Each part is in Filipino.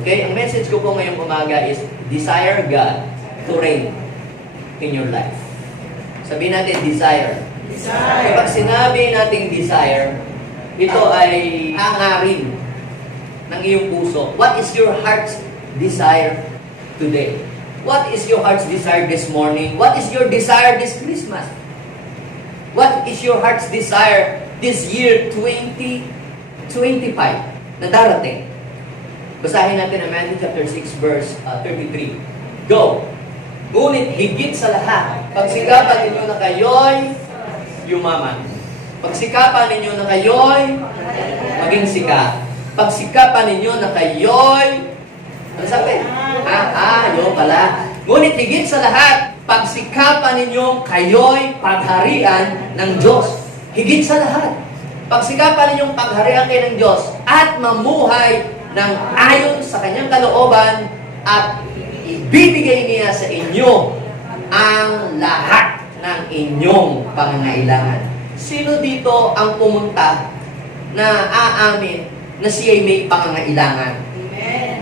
Okay? Ang message ko po ngayong umaga is, desire God to reign in your life. Sabihin natin, desire. Kapag sinabi nating desire, ito ay hangarin ng iyong puso. What is your heart's desire today? What is your heart's desire this morning? What is your desire this Christmas? What is your heart's desire this year 2025 na darating? Basahin natin ang Matthew chapter 6 verse 33. Go! Ngunit higit sa lahat, pagsikapan ninyo na kayo'y yumaman. Pagsikapan ninyo na kayo'y maging sikat. Pagsikapan ninyo na kayo'y, ano sabi? Yun pala. Ngunit higit sa lahat, pagsikapan ninyo kayo'y pagharian ng Diyos. Higit sa lahat. Pagsikapan ninyong pagharian kayo ng Diyos at mamuhay ng ayon sa kanyang kalooban at ibibigay niya sa inyo ang lahat ng inyong pangangailangan. Sino dito ang pumunta na aamin na siya'y may pangangailangan? Amen.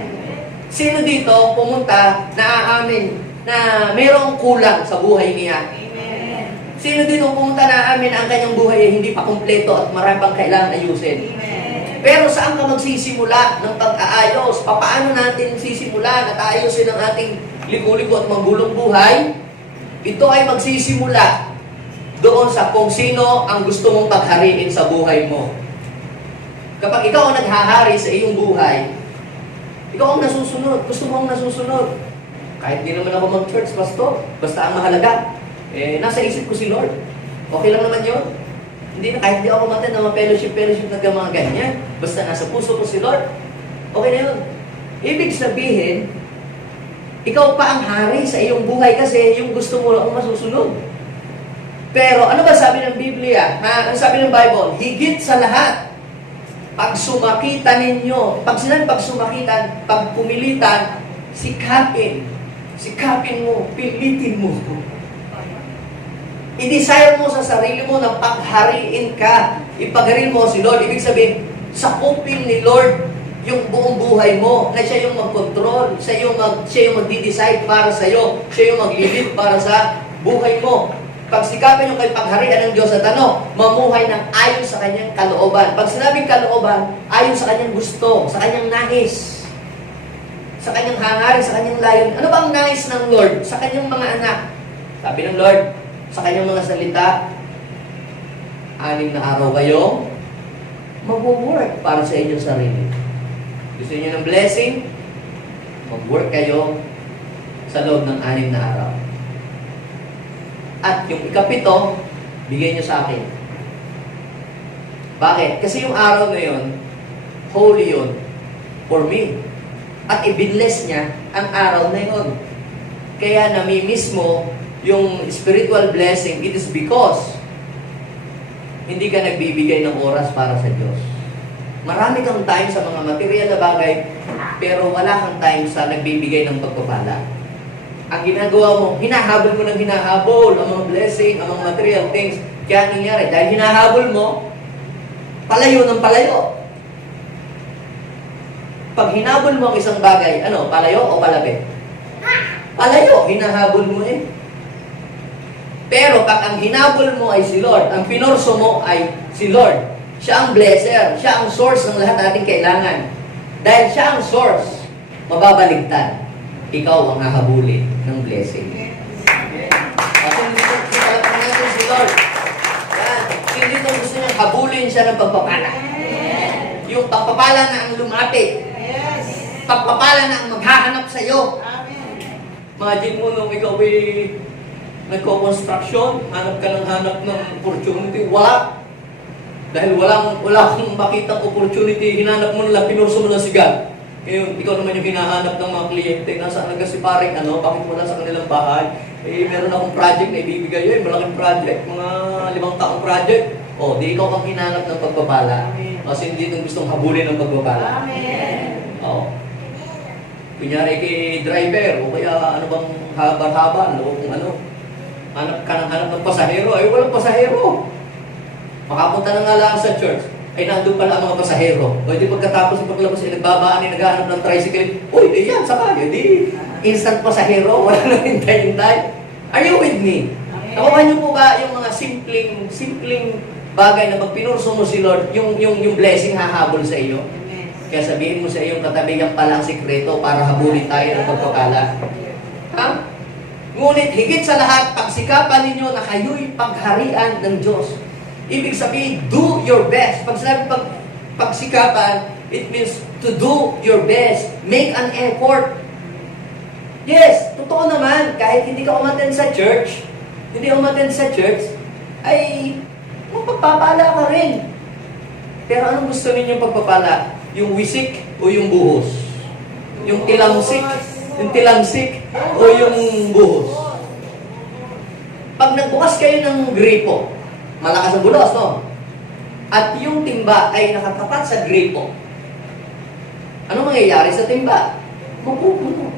Sino dito pumunta na aamin na mayroong kulang sa buhay niya? Amen. Sino dito pumunta na aamin ang kanyang buhay ay hindi pa kumpleto at marami pang kailangan ayusin? Amen. Pero saan ka magsisimula ng pag-aayos? Paano natin sisimula at aayusin ang ating liku-liku at magulong buhay? Ito ay magsisimula doon sa kung sino ang gusto mong paghariin sa buhay mo. Kapag ikaw ang naghahari sa iyong buhay, ikaw ang nasusunod. Gusto mo ang nasusunod. Kahit di naman ako mag-church, pastor. Basta ang mahalaga, nasa isip ko si Lord. Okay lang naman yun. Hindi na, kahit di ako matin na fellowship na mga ganyan. Basta nasa puso ko si Lord. Okay na yun. Ibig sabihin, ikaw pa ang hari sa iyong buhay kasi yung gusto mo lang ang masusunod. Pero ano ba sabi ng Biblia? Ano sabi ng Bible? Higit sa lahat, pag sumakitan ninyo, pag sumakitan, pag pumilitan, sikapin mo, pilitin mo. I-desire mo sa sarili mo na paghariin ka. Ipaghariin mo si Lord. Ibig sabihin, sakupin ni Lord yung buong buhay mo, na siya yung mag-control, siya yung mag-decide para sa'yo, siya yung mag-lead para sa buhay mo. Pagsikapin yung kay pagharian ng Diyos at mamuhay ng ayon sa kanyang kalooban. Pag sinabing kalooban, ayon sa kanyang gusto, sa kanyang nais, sa kanyang hangarin, sa kanyang layon. Ano ba ang nais ng Lord? Sa kanyang mga anak. Sabi ng Lord, sa kanyang mga salita, 6 na araw kayo, mag-work para sa inyong sarili. Gusto niyo ng blessing? Mag-work kayo sa loob ng 6 na araw. At yung ikapito, bigay niyo sa akin. Bakit? Kasi yung araw na yun, holy yun for me. At i-bless niya ang araw na yun. Kaya nami-miss mo yung spiritual blessing, it is because hindi ka nagbibigay ng oras para sa Diyos. Marami kang time sa mga material na bagay, pero wala kang time sa nagbibigay ng pagpapala. Ang ginagawa mo, hinahabol mo ng hinahabol ang mga blessing, ang mga material things. Kaya nangyari, dahil hinahabol mo, palayo ng palayo. Pag hinabol mo ang isang bagay, palayo o palapit? Palayo, hinahabol mo eh. Pero pag ang hinabol mo ay si Lord, ang pinorso mo ay si Lord, siya ang blesser, siya ang source ng lahat nating kailangan. Dahil siya ang source, mababaligtad. Ikaw ang hahabulin ng blessing. Kasi hindi natin si Lord. Yan. Hindi ito gusto niya habulin siya ng pagpapala. Yung pagpapala na ang lumapit. Pagpapala na ang maghahanap sa iyo. Imagine mo nung ikaw ay nagko-construction, hanap ka ng opportunity. Wala. Dahil wala kang makitang opportunity, hinanap mo nila, pinurso mo na si God. Ngayon, ikaw naman yung hinahanap ng mga kliyente, nasaan na kasi paring bakit wala sa kanilang bahay? Meron akong project na ibibigay malaking project, mga 5 taong project. Di ikaw ang hinanap ng pagpapala. Kasi hindi itong gustong habulin ng pagpapala. Amen. Kunyari kay driver, o kaya bang habar-haban, o kung hanap ka ng pasahero, walang pasahero. Makapunta na nga lang sa church. ay nandun pala ang mga pasahero. O di pagkatapos ng paglabas ay nagbabaan, ay naghahanap ng tricycle. Uy, di yan, sakali. Di instant pasahero, wala nang hintay-hintay. Are you with me? Nakuha niyo po ba yung mga simpleng bagay na pag pinurso mo si Lord, yung blessing hahabol sa iyo? Kaya sabihin mo sa iyong katabi, yan pala ang sikreto para habulin tayo ng pagpapala. Ha? Ngunit higit sa lahat, pagsikapan ninyo na kayo'y pagharian ng Diyos. Ibig sabihin, do your best. Pag sinabi pagsikapan, it means to do your best. Make an effort. Yes, totoo naman, kahit hindi ka umattend sa church, ay magpapapala ka rin. Pero anong gusto ninyong pagpapala? Yung wisik o yung buhos? Yung tilamsik o yung buhos? Pag nagbukas kayo ng gripo, malakas ang bulos, no? At yung timba ay nakatapat sa gripo, ano mangyayari sa timba? Mapupuno.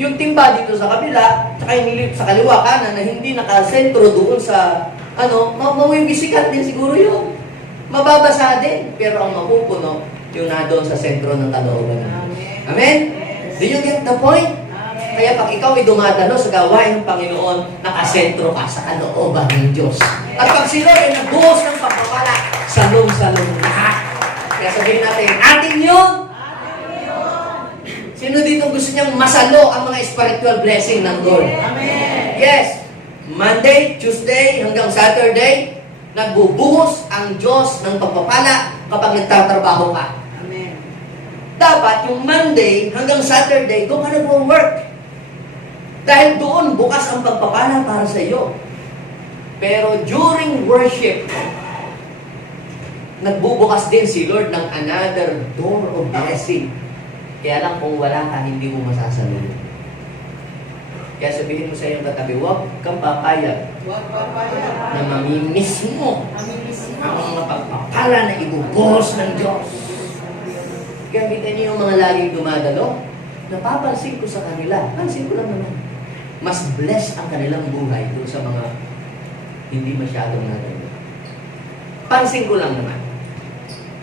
Yung timba dito sa kabila, tsaka yung sa kaliwa kanan na hindi nakasentro doon sa, mawibisikat din siguro yun. Mababasa din, pero ang mapupuno, yung na doon sa sentro ng kalooban. Amen? Do you get the point? Kaya pag ikaw ay dumadalo sa gawain ng Panginoon, nakasentro ka sa kalooban ng Diyos. At pag sila ay nagbuhos ng pagpapala, salong-salong lahat. Kaya sabihin natin, atin yun! Sino dito gusto niyang masalo ang mga spiritual blessing ng Lord? Amen. Yes. Monday, Tuesday, hanggang Saturday, nagbubuhos ang Diyos ng pagpapala kapag nagtatrabaho ka. Amen. Dapat yung Monday hanggang Saturday, doon ka nag-work. Dahil doon, bukas ang pagpapala para sa iyo. Pero during worship, nagbubukas din si Lord ng another door of blessing. Kaya lang kung wala ka, hindi mo masasalunod. Kaya sabihin mo sa iyong katabi, huwag kang papayag na mamimiss mo ang mga pagpapala na ibubuhos ng Diyos. Kaya kita niyo yung mga laging dumadalo, napapansin ko sa kanila, pansin ko lang naman, mas blessed ang kanilang buhay doon sa mga hindi masyadong nadalo. Pansin ko lang naman.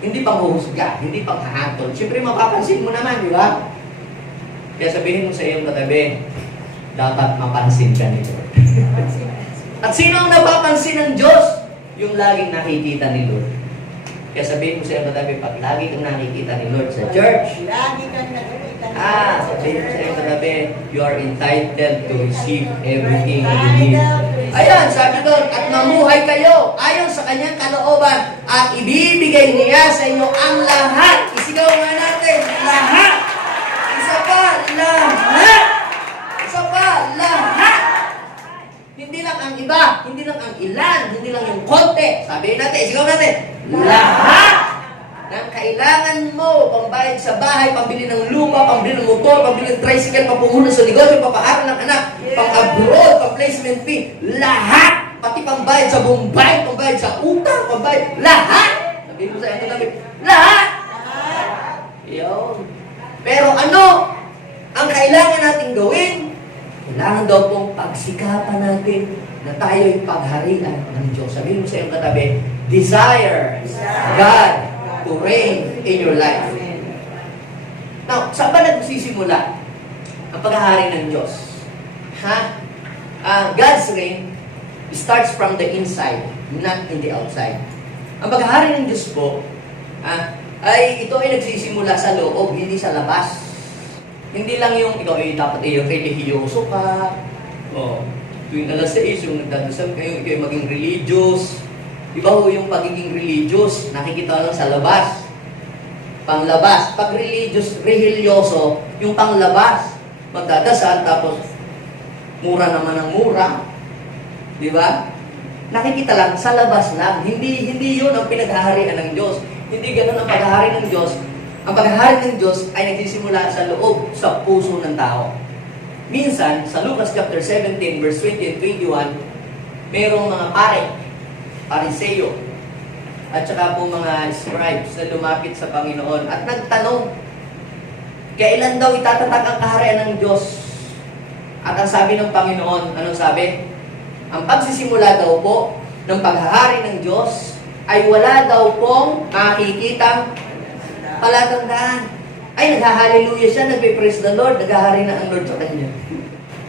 Hindi pang huhusga, hindi pang hahatol. Siyempre, mapapansin mo naman, di ba? Kaya sabihin mo sa iyong katabi, dapat mapansin ka ni Lord. At sino ang napapansin ng Diyos? Yung laging nakikita ni Lord. Kaya sabihin mo sa iyong katabi, pag lagi kang nakikita ni Lord sa church, Lagi kang nakikita ni sabihin mo sa iyong katabi, you are entitled to receive everything you need. Ayan, sabi doon, at mamuhay kayo ayon sa kanyang kalooban at ibibigay niya sa inyo ang lahat. Isigaw nga natin, lahat. Isa pa, lahat. Isa pa, lahat. Hindi lang ang iba, hindi lang ang ilan, hindi lang yung konti. Sabihin natin, isigaw natin, lahat ng kailangan mo, pambayad sa bahay, pambili ng lupa, pambili ng motor, pambili ng tricycle, papungunan sa negosyo, papaaral ng anak, pang-abroad, pang-placement fee, lahat! Pati pambayad sa Bombay, pambayad sa utang, pambayad, lahat! Sabihin mo sa ito namin, lahat! Yun. Pero ano ang kailangan natin gawin? Kailangan daw pong pagsikapan natin na tayo'y pagharian ng Diyos. Sabihin mo sa iyong katabi, desire God to reign in your life. Now, saan ba nagsisimula ang paghahari ng Diyos? God's reign starts from the inside, not in the outside. Ang paghahari ng Diyos po, ito ay nagsisimula sa loob, hindi sa labas. Hindi lang yung ikaw ay dapat yung religyoso ka, tuwing alas 6, yung nagdadasal kayo, ikaw ay maging religious. Diba ho yung pagiging religious, nakikita lang sa labas. Panglabas. Pag religyoso, yung panglabas. Magdadasal, tapos mura naman ang mura. Diba? Nakikita lang, sa labas lang. Hindi yun ang pinaghaharian ng Diyos. Hindi ganun ang paghahari ng Diyos. Ang paghahari ng Diyos ay nagsisimula sa loob, sa puso ng tao. Minsan, sa Lucas chapter 17, verse 20 and 21, mayroong mga Pariseo, at saka po mga scribes na lumapit sa Panginoon at nagtanong, kailan daw itatatag ang kaharian ng Diyos? At ang sabi ng Panginoon, anong sabi? Ang pagsisimula daw po ng paghahari ng Diyos ay wala daw pong makikitang palatandaan. Ay, nagha-hallelujah siya, nagpe-praise the Lord, naghahari na ang Lord sa kanya.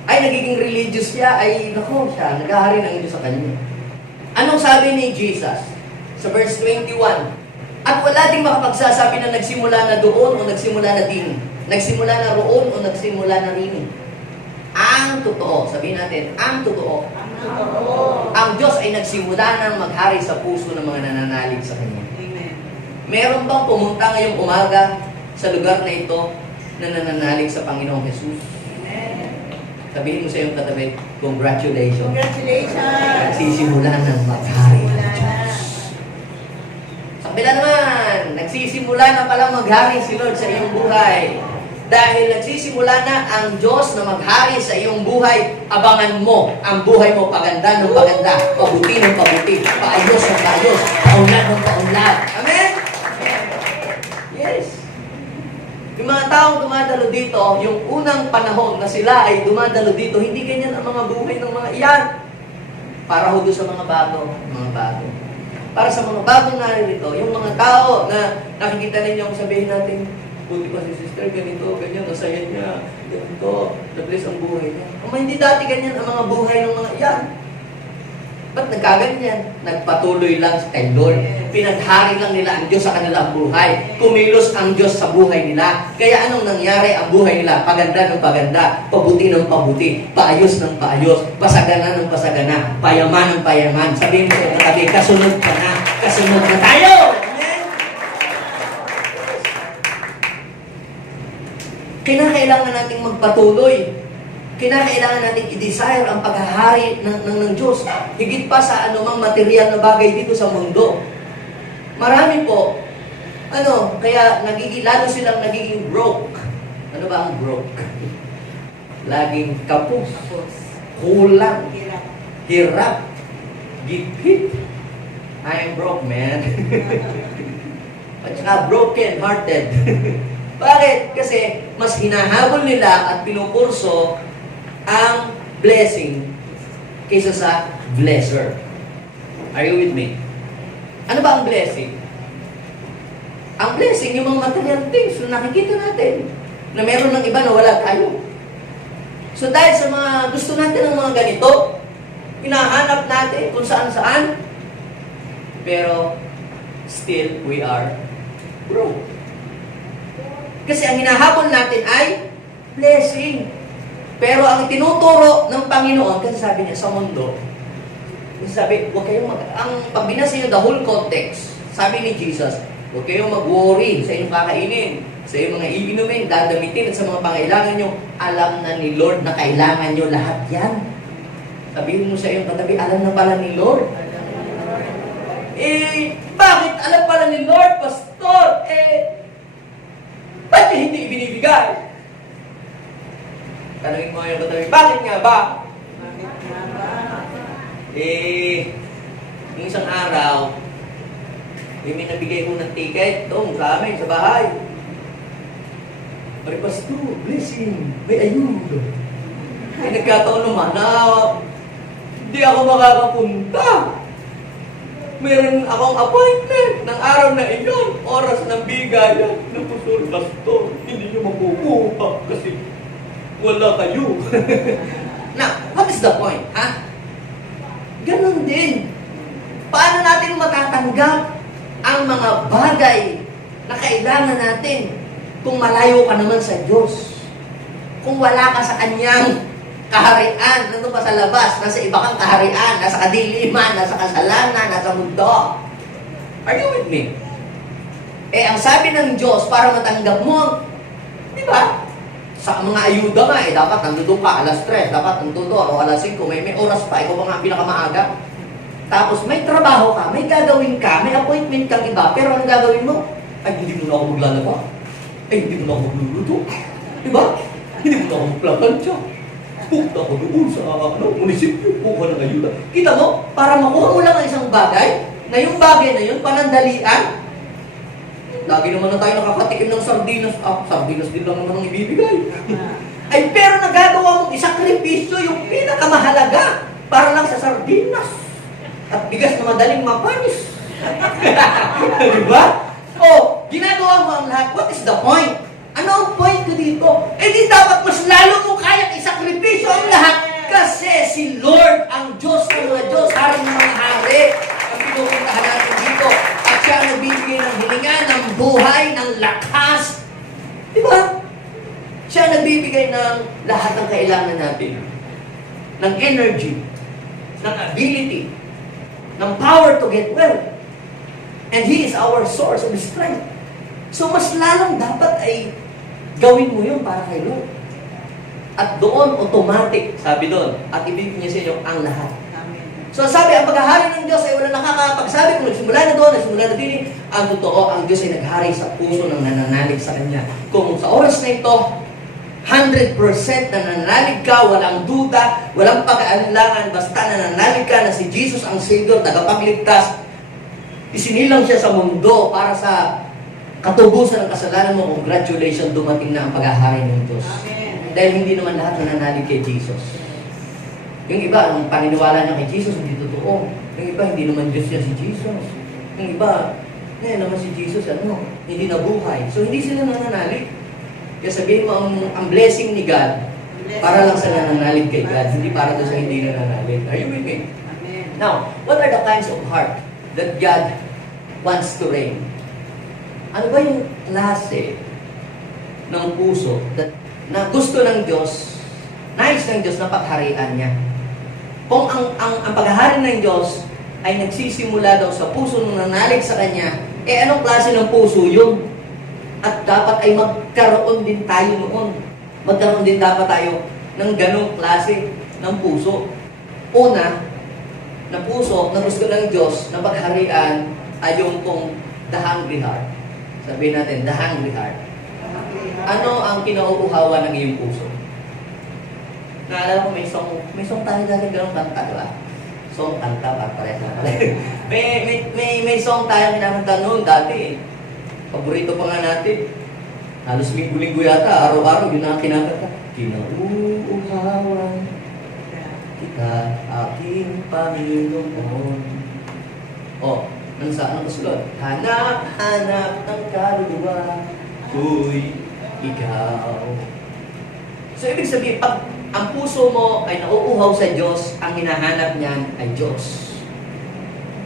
Ay, nagiging religious siya, ay nako siya, naghahari na ang Diyos sa kanya. Anong sabi ni Jesus? Sa verse 21, at wala ding makapagsasabi na nagsimula na doon o nagsimula na din. Nagsimula na roon o nagsimula na rin. Ang totoo, sabihin natin, ang totoo. Ang Diyos ay nagsimula ng maghari sa puso ng mga nananalig sa Kanya. Amen. Meron bang pumunta ngayong umaga sa lugar na ito na nananalig sa Panginoong Jesus? Amen. Sabihin mo sa iyong katabi, congratulations. Congratulations. Nagsisimula ng maghari ng Wala na. Diyos. Sa kabila naman, nagsisimula na palang maghari si Lord sa iyong buhay. Dahil nagsisimula na ang Diyos na maghari sa iyong buhay, abangan mo ang buhay mo paganda ng paganda, pabuti ng pabuti, paayos ng paayos, paunlad ng paunlad. Amen? Yes. Yung mga taong dumadalo dito, yung unang panahon na sila ay dumadalo dito, hindi ganyan ang mga buhay ng mga iyan. Para ho doon sa mga bago. Para sa mga bagong naririto, yung mga tao na nakikita ninyo kung sabihin natin, buti pa si sister, ganito, ganyan, nasaya niya, ganito, na-bless ang buhay niya. Hindi dati ganyan ang mga buhay ng mga iyan. Ba't nagkaganyan? Nagpatuloy lang kay Lord. Pinaghari lang nila ang Diyos sa kanilang buhay. Kumilos ang Diyos sa buhay nila. Kaya anong nangyari ang buhay nila? Paganda ng paganda, pabuti ng pabuti, paayos ng paayos, pasagana ng pasagana, payaman ng payaman. Sabihin mo sa katabi, kasunod ka na, kasunod na tayo! Kinakailangan nating magpatuloy. Kinakailangan nating i-desire ang paghahari ng Diyos. Higit pa sa anumang material na bagay dito sa mundo. Marami po, kaya lalo silang nagiging broke. Ano ba ang broke? Laging kapos, kulang, Hirap. hirap, gipit. I am broke, man. At saka broken-hearted. Bakit? Kasi mas hinahabol nila at pinupurso ang blessing kaysa sa blesser. Are you with me? Ano ba ang blessing? Ang blessing, yung mga material things na nakikita natin, na meron ng iba na wala tayo. So dahil sa mga gusto natin ng mga ganito, hinahanap natin kung saan-saan, pero still we are broke. Kasi ang hinahabol natin ay blessing. Pero ang tinuturo ng Panginoon, kasi sabi niya sa mundo, sabi, huwag kayong pag binasa niyo the whole context, sabi ni Jesus, huwag kayong mag-worry sa inyong kakainin, sa inyong mga iinumin, dadamitin, at sa mga pangailangan nyo, alam na ni Lord na kailangan nyo lahat yan. Sabihin mo sa iyong katabi, alam na pala ni Lord. Bakit alam pala ni Lord, Pastor? Ba't niya hindi ibinibigay? Tanungin mo yung katabi, bakit nga ba? Bakit nga ba? Yung isang araw, may nabigay ko ng ticket doon sa amin, sa bahay. Pare, Pastor, blessing, may ayuda. Nagkataon naman na hindi ako makakapunta. Meron akong appointment ng araw na iyon, oras ng bigayan. Napusol, Pastor, hindi nyo makukuha kasi wala kayo. Now, what is the point, ha? Ganon din. Paano natin matatanggap ang mga bagay na kailangan natin kung malayo ka naman sa Diyos? Kung wala ka sa Kanyang kaharian, nandun pa sa labas, nasa iba kang kaharian, nasa kadiliman, nasa kasalanan, nasa mundo. Are you with me? Ang sabi ng Diyos para matanggap mo, di ba? Sa mga ayuda nga, dapat nandun ka, alas 3, dapat nandun o alas 5, may oras pa, ikaw pa nga pinakamaaga. Tapos may trabaho ka, may gagawin ka, may appointment kang iba, pero ano gagawin mo? Ay, hindi mo na ako maglalaba. Ay, hindi mo na ako magluluto. Di ba? Hindi mo na ako magplatansya. Punta ko doon sa munisipyo, kuha ng ayuda. Kita mo, para makuha mo lang ang isang bagay, na yung bagay na yun, panandalian, lagi naman na tayo nakakatikim ng sardinas. Sardinas din lang naman ang ibibigay. Ay, pero nagagawa mong isakripisyo yung pinakamahalaga para lang sa sardinas. At bigas na madaling mapanis. Di ba? O, ginagawa mo ang lahat. What is the point? Ano ang point ko dito? Eh di dapat mas lalo mo kayang isakripisyo ang lahat kasi si Lord, ang Diyos ng mga Diyos, Hari ng mga hari, ang pinupuntahan natin dito. At siya ang nagbibigay ng hilinga, ng buhay, ng lakas. Di ba? Siya ang nagbibigay ng lahat ng kailangan natin. Ng energy, ng ability, ng power to get well. And He is our source of strength. So mas lalong dapat ay gawin mo yun para kay Lord. At doon, automatic, sabi doon, at ibigay niya sa inyo ang lahat. Amen. So sabi, ang paghahari ng Diyos ay wala nakakapagsabi kung nagsimula na doon, nagsimula na din. Ang totoo, ang Diyos ay naghari sa puso ng nananalig sa Kanya. Kung sa oras na ito, 100% nananalig ka, walang duda, walang pag-aalinlangan, basta nananalig ka na si Jesus ang Savior, tagapagligtas, isinilang siya sa mundo para sa katubusan ng kasalanan mo. Congratulations, dumating na ang paghahari ng Diyos. Amen. Dahil hindi naman lahat nananalig kay Jesus. Yung iba, ang paniniwala niya kay Jesus, hindi totoo. Yung iba, hindi naman Diyos niya si Jesus. Yung iba, ngayon naman si Jesus, hindi nabuhay. So, hindi sila nananalig. Kaya sabihin mo, ang blessing ni God, para lang sa nananalig kay God, hindi para doon sa hindi nananalig. Are you with me? Amen. Now, what are the kinds of heart that God wants to reign? Ano ba yung klase ng puso na gusto ng Diyos, nais ng Diyos na pagharian niya? Kung ang paghahari ng Diyos ay nagsisimula daw sa puso ng nanalig sa Kanya, eh anong klase ng puso yun? At dapat ay magkaroon din tayo noon. Magkaroon din dapat tayo ng ganong klase ng puso. Una, na puso na gusto ng Diyos na pagharian ay yung pong the hungry heart. Sabihin natin, the hungry heart. Ano ang kinauuhawa ng iyong puso? Naalala ko may song tayo dati ganong kanta, di ba? Song, kanta, pares na pala. may song tayo kinakanta noon dati. Paborito pa nga natin. Halos linggo-linggo yata, araw-araw, yun ang kinakanta. Kinauuhawan kita, aking Panginoon. O, nang saan ang kasulot? Hanap ng kaluluwa, ku'y ikaw. So, ibig sabihin, pag ang puso mo ay nauuhaw sa Diyos, ang hinahanap niyan ay Diyos.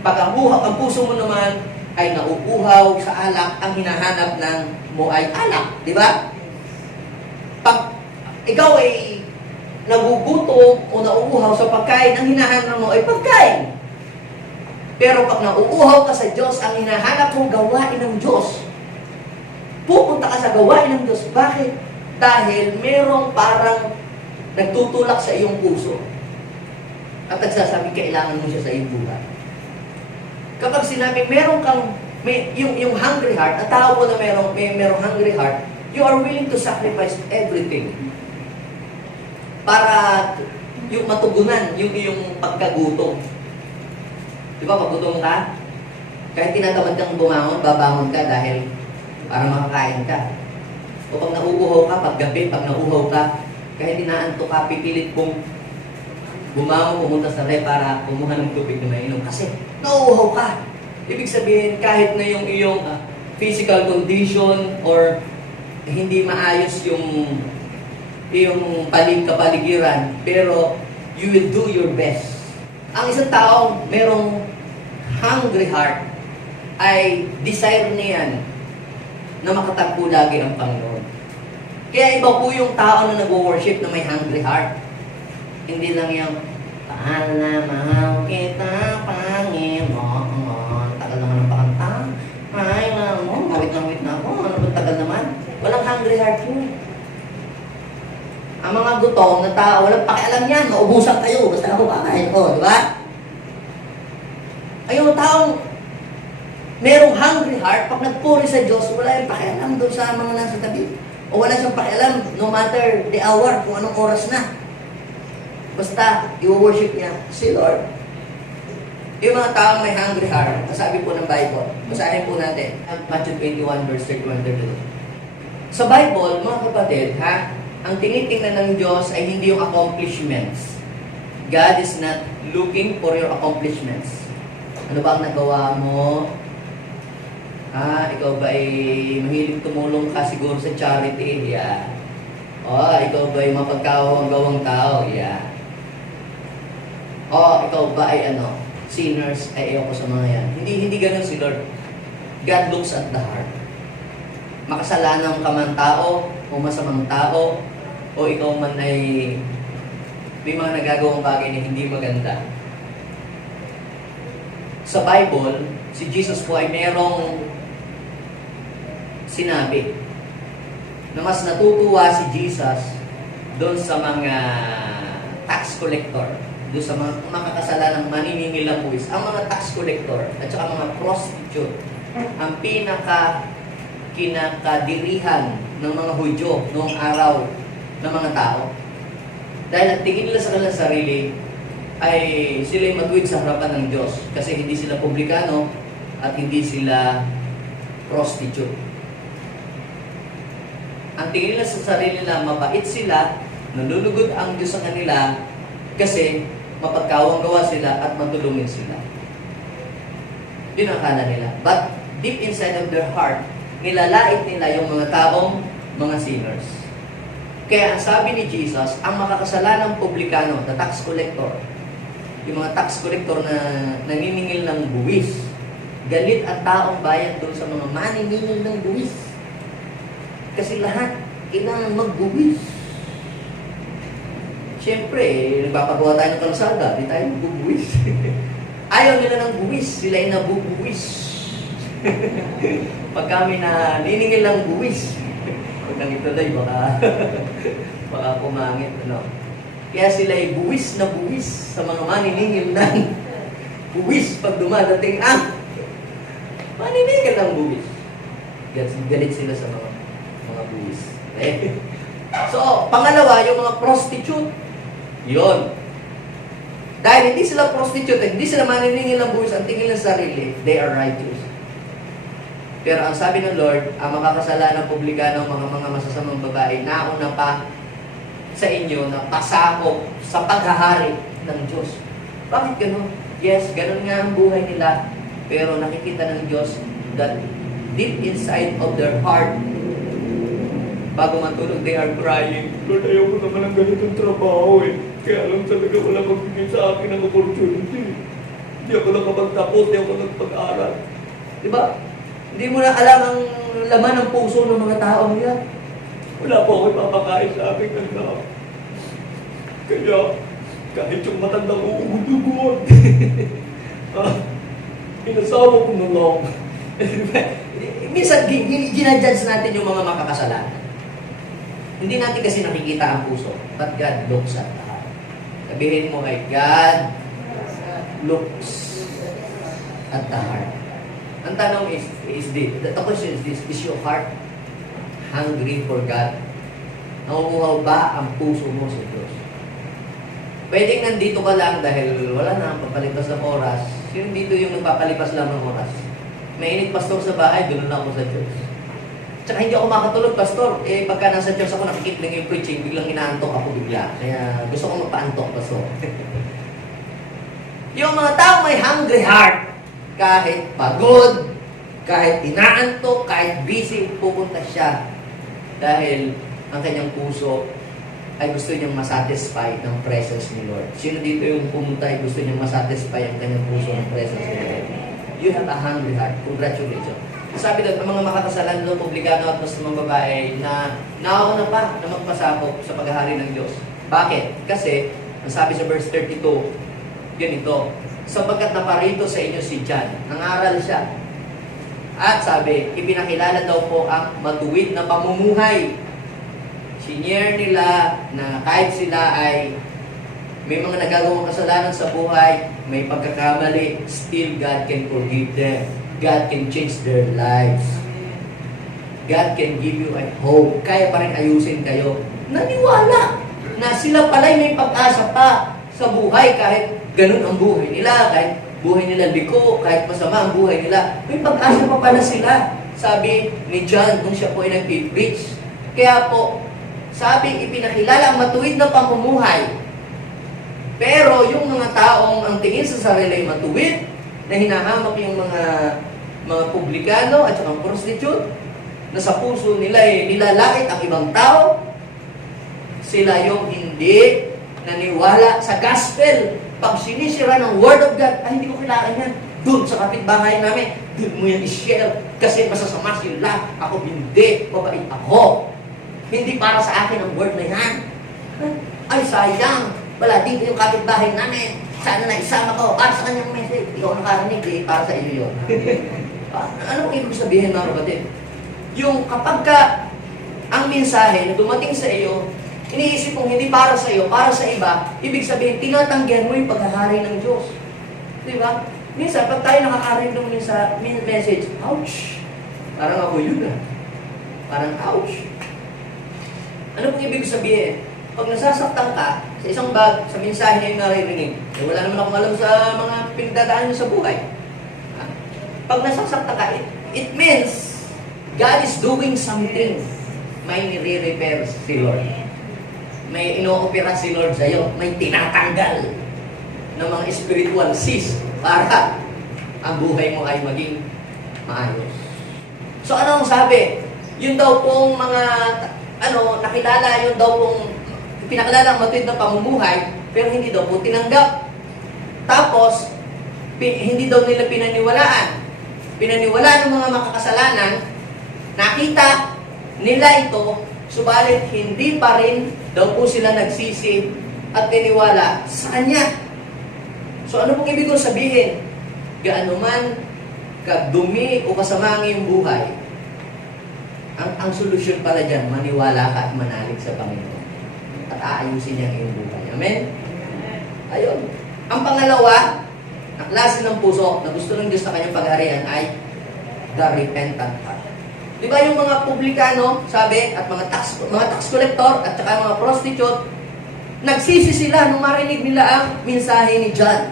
Pag ang puso mo naman ay nauuhaw sa alak, ang hinahanap ng mo ay alak. Di ba? Pag ikaw ay nagugutom o nauuhaw sa pagkain, ang hinahanap mo ay pagkain. Pero pag nauuhaw ka sa Diyos, ang hinahanap mo gawain ng Diyos. Pupunta ka sa gawain ng Diyos. Bakit? Dahil merong parang nagtutulak sa iyong puso. At nagsasabi, kailangan mo siya sa iyong buhay. Kapag sinabi, meron kang, yung hungry heart, at tao ko na merong hungry heart, you are willing to sacrifice everything para yung matugunan, yung iyong pagkagutom. Di ba, pag gutom ka, kahit tinatamad kang bumangon, babangon ka dahil para makakain ka. O pag nauuhaw ka, pag gabi, pag nauuhaw ka, kahit inaanto ka, pipilit kong bumangon, pumunta sa rep para kumuha ng tubig na mainom. Kasi nauuhaw ka. Ibig sabihin, kahit na yung iyong physical condition or hindi maayos yung kapaligiran, pero you will do your best. Ang isang taong merong hungry heart ay desire niyan na makatagpo lagi ang Panginoon. Kaya iba po yung tao na nag-worship na may hungry heart. Hindi lang yung mahal kita, Panginoon. Tagal naman ang pakanta. Ay, ngawit na ako. Ano ba tagal naman? Walang hungry heart yun. Ang mga gutom na tao, walang pakialam yan. Maubusan kayo. Basta ako kakain ko. Di ba? Ay, yung taong merong hungry heart, pag nagpuri sa Diyos, wala yung pakialam doon sa mga nasa tabi. O wala siyang pakialam, no matter the hour, kung anong oras na. Basta, i-worship niya si Lord. Yung mga taong may hungry heart, masabi po ng Bible, basahin po natin, Matthew 21, verse 31-32. Sa Bible, mga kapatid, ang tinitingnan ng Diyos ay hindi yung accomplishments. God is not looking for your accomplishments. Ano ba ang nagawa mo? Ikaw ba ay mahilig tumulong ka siguro sa charity? Yeah. Ikaw ba ay mapagkawang-gawang tao? Yeah. Ikaw ba ay sinners? Ay, ayoko sa mga yan. Hindi ganun si Lord. God looks at the heart. Makasalanang ka man tao, o masamang tao, o ikaw man ay may mga nagagawang bagay na hindi maganda. Sa Bible, si Jesus po ay merong sinabi na mas natutuwa si Jesus doon sa mga tax collector, doon sa mga makakasalanang maniningil ng buwis. Ang mga tax collector at saka mga prostitute, ang kinakadirihan ng mga Hudyo noong araw ng mga tao. Dahil ang tingin nila sa kanilang sarili ay sila'y matuwid sa harapan ng Diyos kasi hindi sila publikano at hindi sila prostitute. Ang tingin nila sa sarili nila, mabait sila, nalulugod ang Diyos sa kanila kasi mapagkawang-gawa sila at matulungin sila. Yun ang akala nila. But deep inside of their heart, nilalait nila yung mga taong mga sinners. Kaya ang sabi ni Jesus, ang makakasalanang publikano, the tax collector, yung mga tax collector na naniningil ng buwis, galit ang taong bayan doon sa mga maniningil ng buwis. Kasi lahat kailangan magbuwis. Siyempre, nagpapagawa tayo ng kalsada, di tayo magbubuwis. Ayaw nila ng buwis, sila ay nabubuwis. Pag kami na niningil ng buwis, pag nangituloy, baka pumangit. Kaya sila ay buwis na buwis sa mga maniningil ng buwis pag dumadating ang maniningil ng buwis. Galit sila sa mga buwis. Okay? So, pangalawa, yung mga prostitute. Yun. Dahil hindi sila prostitute, hindi sila maniningil ng buwis, ang tingin ng sarili, they are righteous. Pero ang sabi ng Lord, ang makakasalanang publikano ng mga masasamang babae, nauna pa sa inyo na pasakop sa paghahari ng Diyos. Bakit gano'n? Yes, gano'n nga ang buhay nila, pero nakikita ng Diyos that deep inside of their heart, bago matulog, they are crying. Lord, ayaw ko naman ang ganitong trabaho eh. Kaya lang talaga wala magbigay sa akin ng opportunity. Hindi ako nakapagtapos, hindi ako nagpag-aral. Diba? Hindi mo na alam ang laman ng puso ng mga tao yan. Wala po ako ipapakain sa aking anak. Kaya, kahit yung matandang uugod-ugod, inasawa ko na lang. Minsan, ginadjudge natin yung mga makakasalanan. Hindi natin kasi nakikita ang puso. But God looks at the heart. Sabihin mo kay God looks at the heart. Ang tanong is the question is this, is your heart hungry for God? Nauuhaw ba ang puso mo sa Diyos? Pwedeng nandito ka lang dahil wala na ang papalipas ng oras. Sino dito yung nagpapalipas lang ng oras? Mainit pastor sa bahay, doon na ako sa Diyos. Tsaka hindi ako makatulog, pastor. Pagka nasa church ako, nakikita lang yung preaching, biglang inaantok ako bigla. Kaya gusto ko magpaantok, pastor. Yung mga tao may hungry heart, kahit pagod, kahit inaantok, kahit busy, pupunta siya. Dahil ang kanyang puso ay gusto niyang masatisfy ng presence ni Lord. Sino dito yung pumunta ay gusto niyang masatisfy ang kanyang puso ng presence ni Lord? You have a hungry heart. Congratulations. Sabi doon, ang mga makakasalan doon, publikano at mas mga babae na nauna pa na magpasakop sa paghahari ng Diyos. Bakit? Kasi, ang sabi sa verse 32, ganito, sapagkat naparito sa inyo si John, nangaral siya. At sabi, ipinakilala daw po ang matuwid na pamumuhay. Sinier nila na kahit sila ay may mga nagagawang kasalanan sa buhay, may pagkakamali, still God can forgive them. God can change their lives. God can give you a hope. Kaya pa rin ayusin kayo. Naniwala na sila pala'y may pag-asa pa sa buhay kahit ganun ang buhay nila, kahit buhay nila liko, kahit masama ang buhay nila, may pag-asa pa pala sila. Sabi ni John nung siya po ay nag-preach. Kaya po, sabi, ipinakilala ang matuwid na pamumuhay. Pero yung mga taong ang tingin sa sarili ay matuwid, na hinahamak yung mga publikano at saka prostitute na sa puso nila ay nilalait ang ibang tao. Sila yung hindi naniwala sa gospel. Pag sinisira ng Word of God, ay hindi ko kailangan yan. Doon sa kapitbahay namin, doon mo yan i-share kasi masasama sila. Ako hindi, mabait ako. Hindi para sa akin ang word na yan. Ay sayang, wala dito yung kapitbahay namin. Sana na isama ko para sa kanyang message. Ikaw nakarinig, para sa iyo yun. Ano ibig sabihin mga kapatid? Yung kapag ka ang mensahe na dumating sa iyo, iniisip mong hindi para sa iyo, para sa iba, ibig sabihin, tinatanggihan mo yung paghahari ng Diyos. Di ba? Minsan, pag tayo nakakarinig ng message, ouch! Parang ako yun ah. Parang ouch. Ano pong ibig sabihin? Pag nasasaktan ka sa isang sa mensahe na yung naririnig, eh, wala naman akong alam sa mga pinagdadaan nyo sa buhay. Pag nasasaktan ka, it means God is doing something. May nire-repair si Lord. May ino-opera si Lord sa'yo. May tinatanggal ng mga spiritual cyst para ang buhay mo ay maging maayos. So ano ang sabi? Yun daw pong mga nakilala, yun daw pong pinakilala ang matuwid na pamumuhay, pero hindi daw po tinanggap. Tapos, hindi daw nila pinaniwalaan. Pinaniwalaan ng mga makakasalanan, nakita nila ito, subalit hindi pa rin daw po sila nagsisi at tiniwala sa Kanya. So ano pong ibig kong sabihin? Gaano man kadumi o kasama ang iyong buhay, ang solusyon pala dyan, maniwala ka at manalig sa Panginoon. At aayusin niya ang iyong buhay. Amen? Ayun. Ang pangalawa, na klase ng puso na gusto ng Diyos na kanyang pagharian ay the repentant heart. Di ba yung mga publikano, sabi, at mga tax collector, at saka mga prostitute, nagsisi sila nung marinig nila ang mensahe ni John.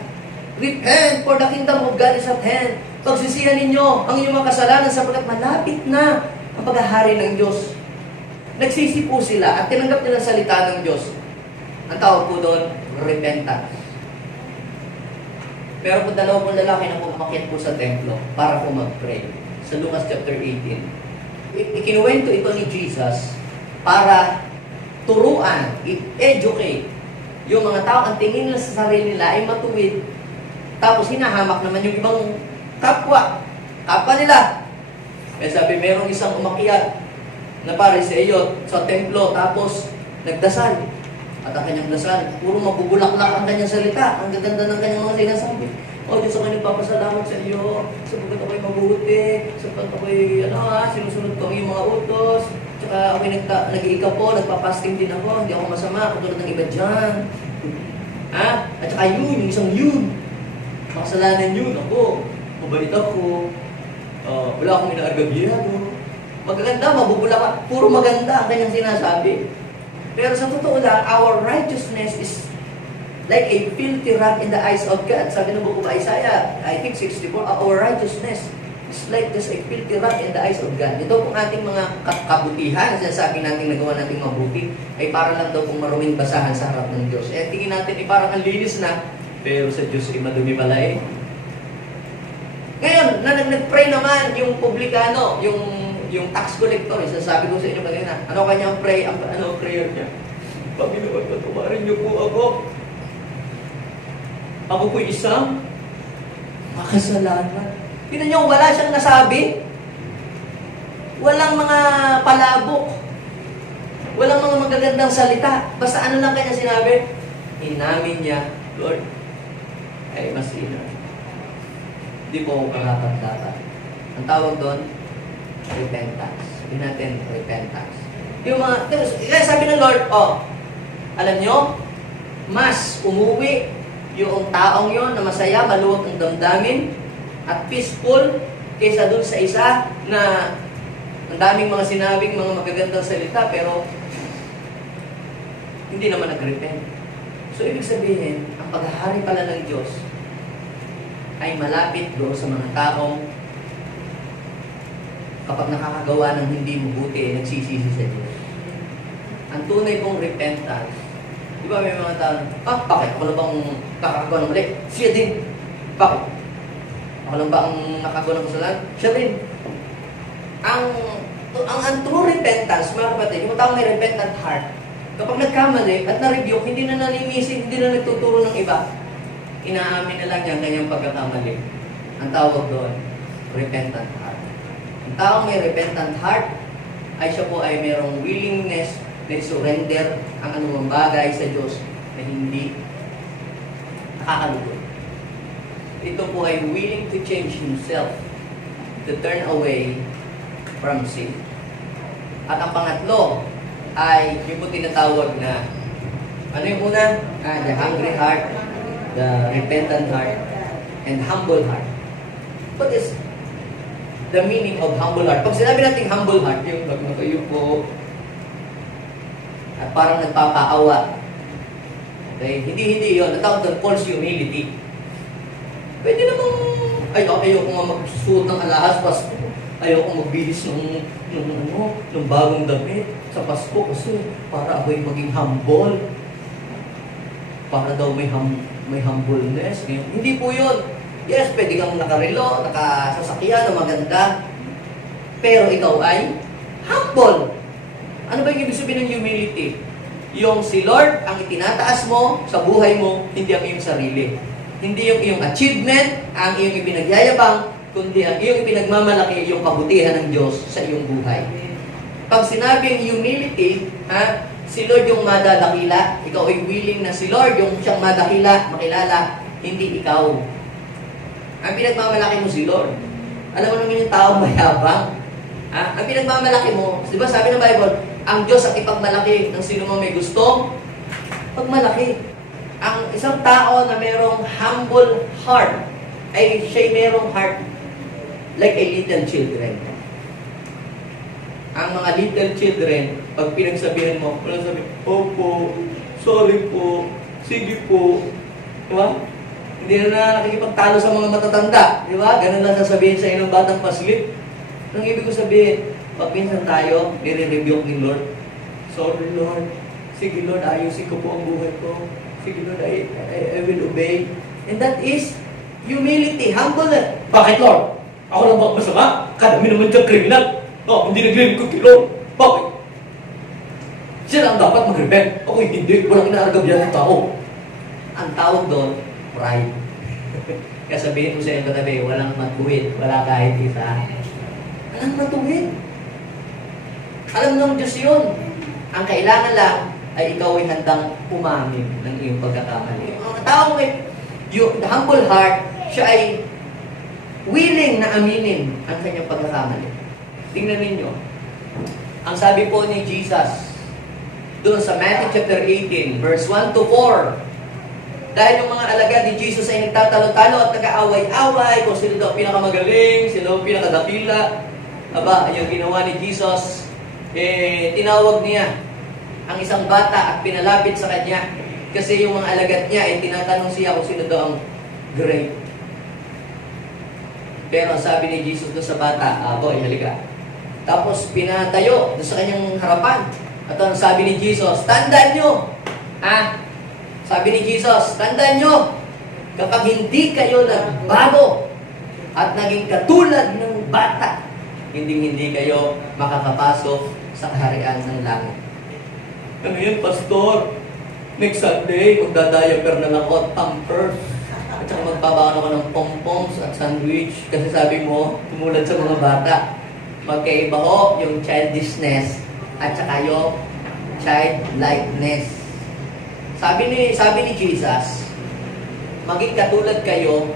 Repent, for the kingdom of God is at hand. Pagsisihan ninyo ang inyong mga kasalanan sapagkat malapit na ang paghahari ng Diyos. Nagsisi po sila at tinanggap nila ang salita ng Diyos. Ang tawag po doon, repentance. Pero po dalawa pong lalaki na pumakyat po sa templo para po mag-pray. Sa Lucas chapter 18. Ikinuwento ito ni Jesus para turuan, i-educate yung mga tao. Ang tingin nila sa sarili nila ay matuwid. Tapos hinahamak naman yung ibang kapwa nila. Kaya sabi, merong isang umakyat na pariseo sa templo, tapos nagdasal. At ang kanyang dasal, puro mabubulaklak ang kanyang salita. Ang gaganda ng kanyang mga sinasabi. O, Diyos ako nagpapasalamat sa iyo. Sapagkat ako'y mabuti. Sapagkat ako'y, sinusunod ko ang iyong mga utos. Tsaka ako'y nag-iika po, nagpapasting din ako. Hindi ako masama, katulad ng iba dyan. At saka yung isang yun. Makasalanan yun, ako. Mabait ako. Wala akong inaagabyado. Magaganda, mabubulaklak. Puro maganda ang kanyang sinasabi. Pero sa totoo lang, our righteousness is like a filthy rag in the eyes of God. Sabi ng book of Isaiah, I think 64, our righteousness is like just a filthy rag in the eyes of God. Ito kung ating mga kabutihan, sinasabi natin nagawa nating mabuti, ay para lang daw kung maruming basahan sa harap ng Diyos. Eh, tingin natin, parang ang linis na, pero sa Diyos ay madumi pala eh. Ngayon, nag-pray naman yung publikano, yung tax collector, sasabi ko sa inyo kanina, ano kanyang prayer niya? Panginoon, patuwarin niyo po ako. Ako po isang makasalanan. Tignan niyo, wala siyang nasabi. Walang mga palabok. Walang mga magagandang salita. Basta ano lang kanya sinabi? Inamin niya, Lord, ay masina. Hindi po ako karapat-dapat. Ang tawag doon, repentance. Sabi natin, repentance. Yung mga, kaya sabi ng Lord, alam nyo, mas umuwi yung taong yon na masaya, maluwag ang damdamin, at peaceful, kaysa dun sa isa na ang daming mga sinabing mga magagandang salita, pero hindi naman nag-repent. So, ibig sabihin, ang paghahari pala ng Diyos ay malapit doon sa mga taong kapag nakakagawa ng hindi mabuti, nagsisisi sa Diyos. Ang tunay pong repentance, di ba may mga tao, bakit? Ako na bang kakagawa ng mali? Siya din. Bakit? Ako lang ba ang nakagawa ng kasalanan? Siya rin. Ang true repentance, mga kapatid, yung tao may repentant heart, kapag nagkamali at na-rebuke, hindi na nalinisin, hindi na nagtuturo ng iba, inaamin na lang niya ang kanyang pagkakamali. Ang tawag doon, repentant heart. Ang tao may repentant heart, ay siya po ay mayroong willingness na surrender ang anumang bagay sa Diyos na hindi nakakalugod. Ito po ay willing to change himself, to turn away from sin. At ang pangatlo ay yung po tinatawag na, ano yung una? The hungry heart, the repentant heart, and humble heart. What is the meaning of humble heart? Pag sinabi natin humble heart, yung nagmakayupo, at parang nagpapaawa. Okay? Hindi yun. Natawag doon, false humility. Pwede namang, ayoko nga magsuot ng alahas, Pasko. Ayoko magbihis ng bagong damit sa Pasko kasi para ako'y maging humble. Para daw may humbleness. Hindi po yun. Yes, pwede kang nakarelo, nakasasakyan na maganda. Pero ikaw ay humble. Ano ba yung ibig sabihin ng humility? Yung si Lord ang itinataas mo sa buhay mo, hindi ang iyong sarili. Hindi yung iyong achievement, ang iyong ipinagyayabang, kundi ang iyong ipinagmamalaki, yung kabutihan ng Diyos sa iyong buhay. Pag sinabing humility, si Lord yung madadakila, ikaw ay willing na si Lord yung siyang madakila, makilala, hindi ikaw. Ang pinagmamalaki mo si Lord. Alam mo naman yung tao mayabang. Ang pinagmamalaki mo, di ba sabi ng Bible, ang Diyos ang ipagmalaki ng sino mo may gusto, pagmalaki. Ang isang tao na mayroong humble heart, ay siya'y mayroong heart like a little children. Ang mga little children, pag pinagsabihan mo, walang sabi, opo, sorry po, sige po. Di ba? Hindi na nakikipagtalo sa mga matatanda. Di ba? Ganun lang sasabihin sa inong batang paslit. Anong ibig ko sabihin? Pag minsan tayo, nire-rebuke ni Lord. Sorry Lord. Sige Lord, ayusin ko po ang buhay ko. Sige Lord, I will obey. And that is humility, humbleness. Bakit Lord? Ako lang ba masama? Kadami naman dyan kriminal. No, hindi nag-repent ko kay Lord. Bakit? Sila ang dapat mag-repent. Ako hindi. Walang inaaragab yan ng tao. Ang tawag doon, pride. Kaya sabihin mo sa iyo katabi, walang matuwid, wala kahit isa. Walang matuwid. Alam ng Diyos yun. Ang kailangan lang ay ikaw ay handang umamin ng iyong pagkakamali. Ang tao may the humble heart, siya ay willing na aminin ang kanyang pagkakamali. Tingnan ninyo. Ang sabi po ni Jesus doon sa Matthew chapter 18, verse 1 to 4, dahil yung mga alagad ni Jesus ay nagtatalo-talo at nag-aaway-away kung sino daw pinakamagaling, sino pinakadakila. Aba, yung ginawa ni Jesus, tinawag niya ang isang bata at pinalapit sa kanya. Kasi yung mga alagad niya, tinatanong siya kung sino daw ang great. Pero sabi ni Jesus doon sa bata, boy, halika. Tapos pinatayo doon sa kanyang harapan. At ang sabi ni Jesus, tandaan nyo. Sabi ni Jesus, tandaan nyo, kapag hindi kayo nagbago at naging katulad ng bata, hindi kayo makakapasok sa kaharian ng langit. Ano yun, Pastor? Next Sunday, magdadayaper na lang ako at pampers. At saka magbabaon ako ng pom-poms at sandwich. Kasi sabi mo, tumulad sa mga bata, magkaiba ho yung childishness at saka yung childlikeness. Sabi ni Jesus, maging katulad kayo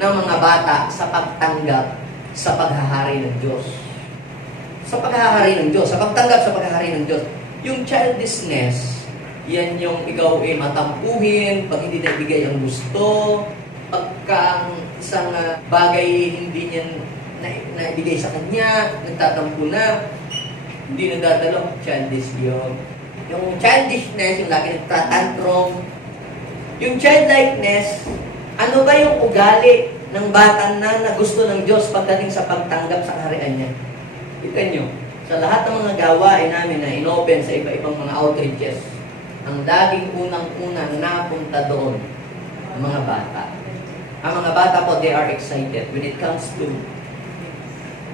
ng mga bata sa pagtanggap sa paghahari ng Diyos. Sa paghahari ng Diyos, sa pagtanggap sa paghahari ng Diyos. Yung childishness, yan yung ikaw ay matampuhin, pag hindi naibigay ang gusto, pagka isang bagay hindi niya naibigay sa kanya, nagtatampo na, hindi nadadalo, childish yun. Yung childishness, yung lagi nagtatantrum. Yung childlikeness, ano ba yung ugali ng bata na gusto ng Diyos pagdating sa pagtanggap sa kaharian niya? Kita nyo, sa lahat ng mga gawain namin na inopen sa iba-ibang mga outreaches, ang laging unang-unang napunta doon, ang mga bata. Ang mga bata po, they are excited when it comes to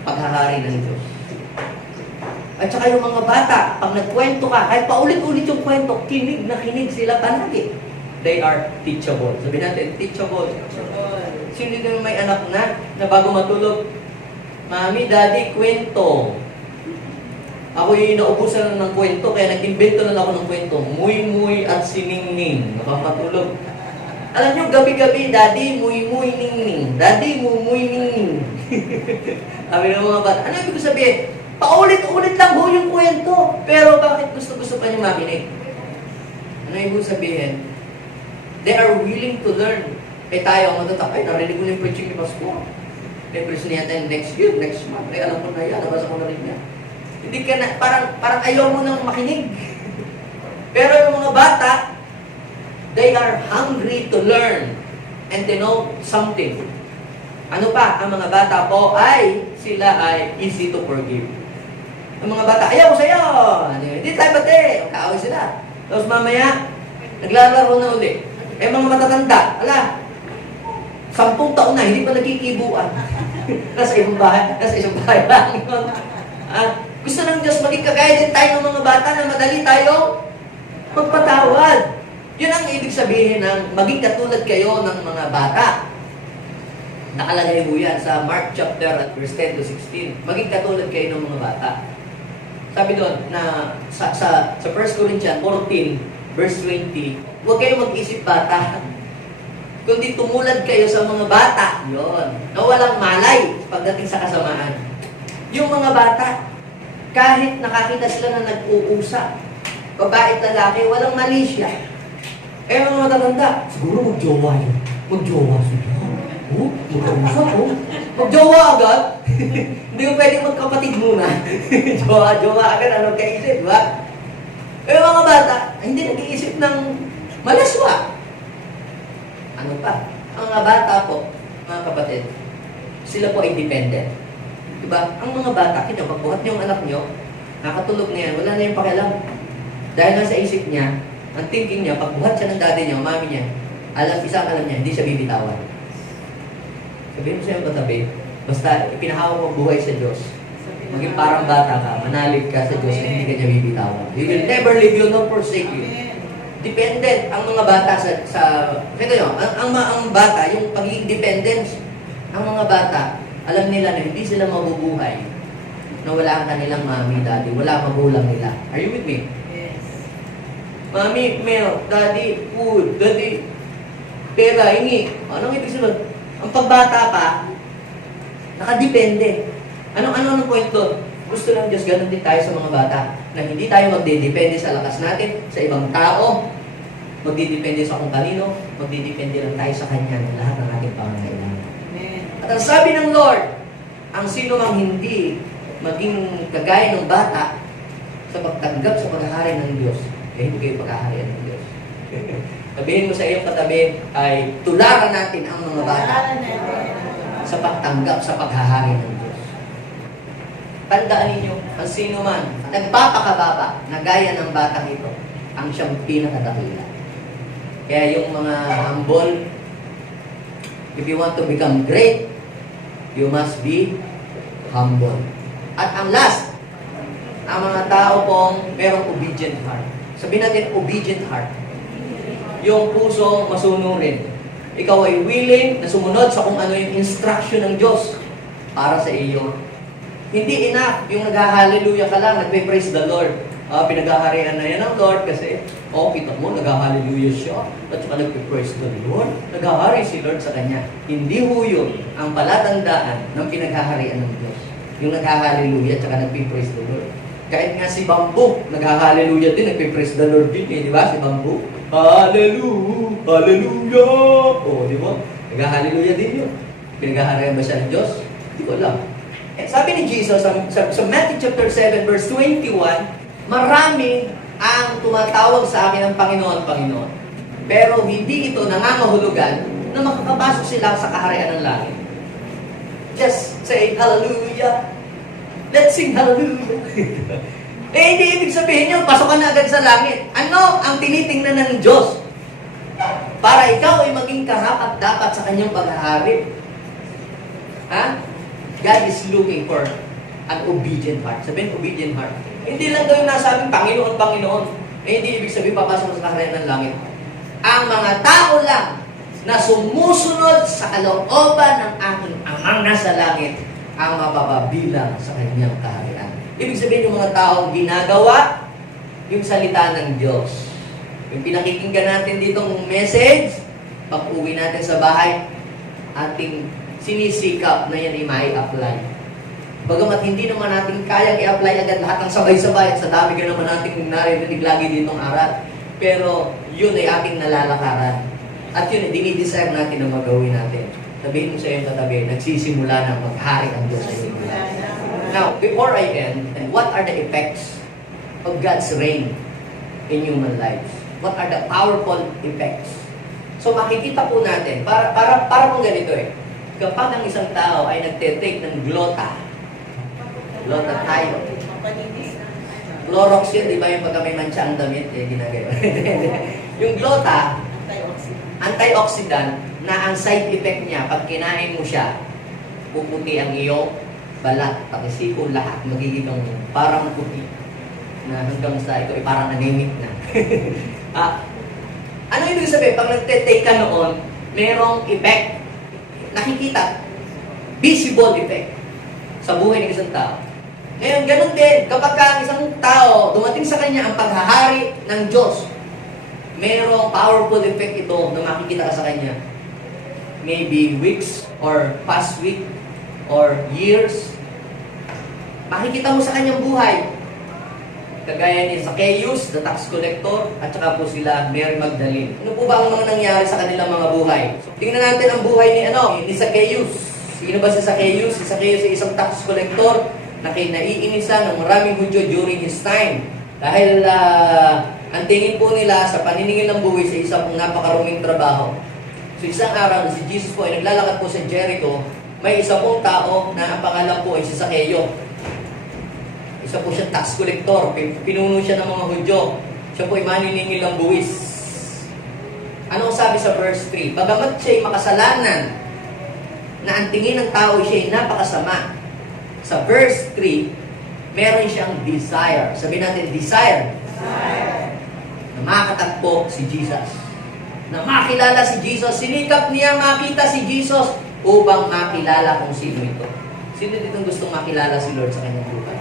paghahari ng Diyos. At saka yung mga bata, pag nagkwento ka, kahit paulit-ulit yung kwento, kinig na kinig sila palagi. They are teachable. Sabi natin, teachable. Sino din may anak na bago matulog, Mami, Daddy, kwento. Ako yung naubusan ng kwento, kaya nag-invento na ako ng kwento. Muy-muy at siningning. Nakapatulog. Alam nyo, gabi-gabi, Daddy, muy-muy, ning-ning. Daddy, muy-muy, ning-ning. Sabi ng mga bata, ano ibig sabihin? Paulit-ulit lang ho yung kwento. Pero bakit gusto-gusto pa niyo makinig? Ano ibig sabihin? They are willing to learn. Eh tayo ang matatakay, narinig ko na yung preaching ni Pastor. May preach niya tayo next year, next month. Eh alam ko na yan, nabasa ko na rin yan. Hindi ka na, parang ayaw mo nang makinig. Pero yung mga bata, they are hungry to learn and to know something. Ano pa? Ang mga bata po sila ay easy to forgive. Ang mga bata, ayaw ko sa'yo! Hindi tayo bate! Kaaway sila. Tapos mamaya, naglalaro na uli. Eh mga matatanda, 10 taon na, hindi pa nagkikibuan. nasa isang bahay lang yun. Gusto ng Diyos maging kagaya din tayo ng mga bata na madali tayo magpatawad. Yun ang ibig sabihin ng maging katulad kayo ng mga bata. Nakalagay mo yan sa Mark chapter verse 10 to 16. Maging katulad kayo ng mga bata. Sabi doon na sa 1 Corinthians 14 verse 20, huwag kayo mag-isip bata. Kundi tumulad kayo sa mga bata. Yun. Na walang malay pagdating sa kasamaan. Yung mga bata, kahit nakakita sila na nag-uusap, babae at lalaki, walang mali siya. Eh mga matatanda, siguro mag-jowa yun. Mag-jowa sila. Mag-uusap, mag-jowa agad. Hindi ko pwedeng magkapatid muna. Jowa agad, ano kaisip, di ba? Eh mga bata, hindi nag-iisip ng malaswa. Ano pa? Ang mga bata po, mga kapatid, sila po independent. Diba? Ang mga bata, kita, pagbuhat niyo ang anak niyo, nakatulog na yan, wala na yung pakialam. Dahil nasa isip niya, ang thinking niya, pagbuhat siya ng daddy niya, mami niya, alam niya, hindi siya bibitawan. Sabihin mo siya yung katabi, basta ipinahawak mo buhay sa Diyos. Maging parang bata ka, manalig ka sa Diyos, hindi ka niya bibitawan. He will never leave you nor forsake you. Dependent ang mga bata sa ito yun, ang bata, yung pagiging dependence, ang mga bata, alam nila na hindi sila mabubuhay na wala ang kanilang mami, daddy, wala magulang nila. Are you with me? Yes. Mami, milk, daddy, food, daddy, pera, hingi. Anong ibig sabihin? Ang pagbata pa, nakadepende. Anong kwento? Gusto ng Diyos, ganun din tayo sa mga bata, na hindi tayo magdidepende sa lakas natin, sa ibang tao, magdidepende sa kung kanino, magdidepende lang tayo sa Kanya ng lahat ng ating pangangailangan. At ang sabi ng Lord, ang sino mang hindi maging kagaya ng bata sa pagtanggap sa paghahari ng Diyos, eh hindi kayo paghaharian ng Diyos. Sabihin mo sa iyong katabi ay tularan natin ang mga bata sa pagtanggap sa paghahari ng Diyos. Tandaan ninyo, ang sino man nagpapakababa na gaya ng batang ito, ang siyang pinakadakila. Kaya yung mga humble, if you want to become great, you must be humble. At ang last, ang mga tao pong merong obedient heart. Sabihin natin, obedient heart. Yung puso masunurin. Ikaw ay willing na sumunod sa kung ano yung instruction ng Diyos para sa iyo. Hindi enough yung nag-hallelujah ka lang, nagpe-praise the Lord. Pinag-haharian na yan ng Lord kasi, kita mo, nag-hallelujah siya. At saka nagpe-praise the Lord. Nag-hahari si Lord sa Kanya. Hindi ho yun ang palatandaan ng pinaghaharian ng Diyos. Yung nag-hallelujah at saka nagpe-praise the Lord. Kahit nga si Bamboo, nag-hallelujah din, nagpe-praise the Lord din. Di ba? Si Bamboo. Hallelujah! Hallelujah! Di ba? Nag-hallelujah din yun. Pinaghaharian ba siya ng Diyos? Hindi ko alam. Sabi ni Jesus sa Matthew chapter 7 verse 21, marami ang tumatawag sa akin ng Panginoon, Panginoon. Pero hindi ito nangangahulugan na makakapasok sila sa kaharian ng langit. Just say hallelujah. Let's sing hallelujah. Hindi ibig sabihin nyo, pasok ka na agad sa langit. Ano ang tinitingnan ng Diyos? para ikaw ay maging karapat-dapat sa kanyang paghahari. Ha? God is looking for an obedient heart. Sabihin, obedient heart. Hindi lang daw yung nasabing Panginoon, Panginoon. Hindi ibig sabihin papasok mo sa kaharian ng langit. Ang mga tao lang na sumusunod sa kalooban ng aking amang nasa langit ang mapapabilang sa kanyang kaharian. Ibig sabihin yung mga tao ginagawa yung salita ng Diyos. Yung pinakikinggan natin ditong message, pag uwi natin sa bahay, ating sinisikap na yan ay mai-apply. Bagamat hindi naman natin kayang i-apply agad lahat ng sabay-sabay at sa dami ka naman natin narinig lagi ditong aral. Pero yun ay ating nalalakaran. At yun ay dinidesire natin na magawin natin. Sabihin mo sa iyong katabi, nagsisimula na maghari ang Diyos sa inyo. Now, before I end, and what are the effects of God's reign in human lives? What are the powerful effects? So makikita po natin, para pong ganito eh. Kapag ang isang tao ay nagte-take ng glota tayo. Clorox yun, di ba yung pagka may mancha ang damit, ginagawa. Yung glota, antioxidant, na ang side effect niya, pag kinain mo siya, puputi ang iyong balat, pati siko, lahat, magiging parang puti. Na hanggang sa ito, parang anemic na. Ano ibig sabihin? Pag nagte-take ka noon, merong effect. Nakikita. Visible effect sa buhay ng isang tao. Ngayon, ganun din. Kapag ang isang tao, dumating sa kanya ang paghahari ng Diyos, merong powerful effect ito na makikita ka sa kanya. Maybe weeks, or past week, or years. Makikita mo sa kanyang buhay. Kagaya ni Zacchaeus, the tax collector, at saka po sila Mary Magdalene. Ano po ba ang mga nangyari sa kanilang mga buhay? So, tingnan natin ang buhay ni Zacchaeus. Sino ba si Zacchaeus? Si Zacchaeus ay isang tax collector na naiinisan ng maraming Hudyo during his time. Dahil ang tingin po nila sa paniningil ng buhay sa isa pong napakaruming trabaho. So isang araw, si Jesus po ay naglalakad po sa Jericho, may isa pong tao na ang pangalan po ay si Zacchaeus. Isa po siya tax collector, pinuno siya ng mga Hudyo. Siya po ay maniningil ng buwis. Ano sabi sa verse 3? Bagamat siya ay makasalanan, na ang tingin ng tao siya ay napakasama. Sa verse 3, meron siyang desire. Sabihin natin, desire. Na makatagpo si Jesus. Na makilala si Jesus. Sinikap niya makita si Jesus upang makilala kung sino ito. Sino dito gustong makilala si Lord sa kanyang buhay?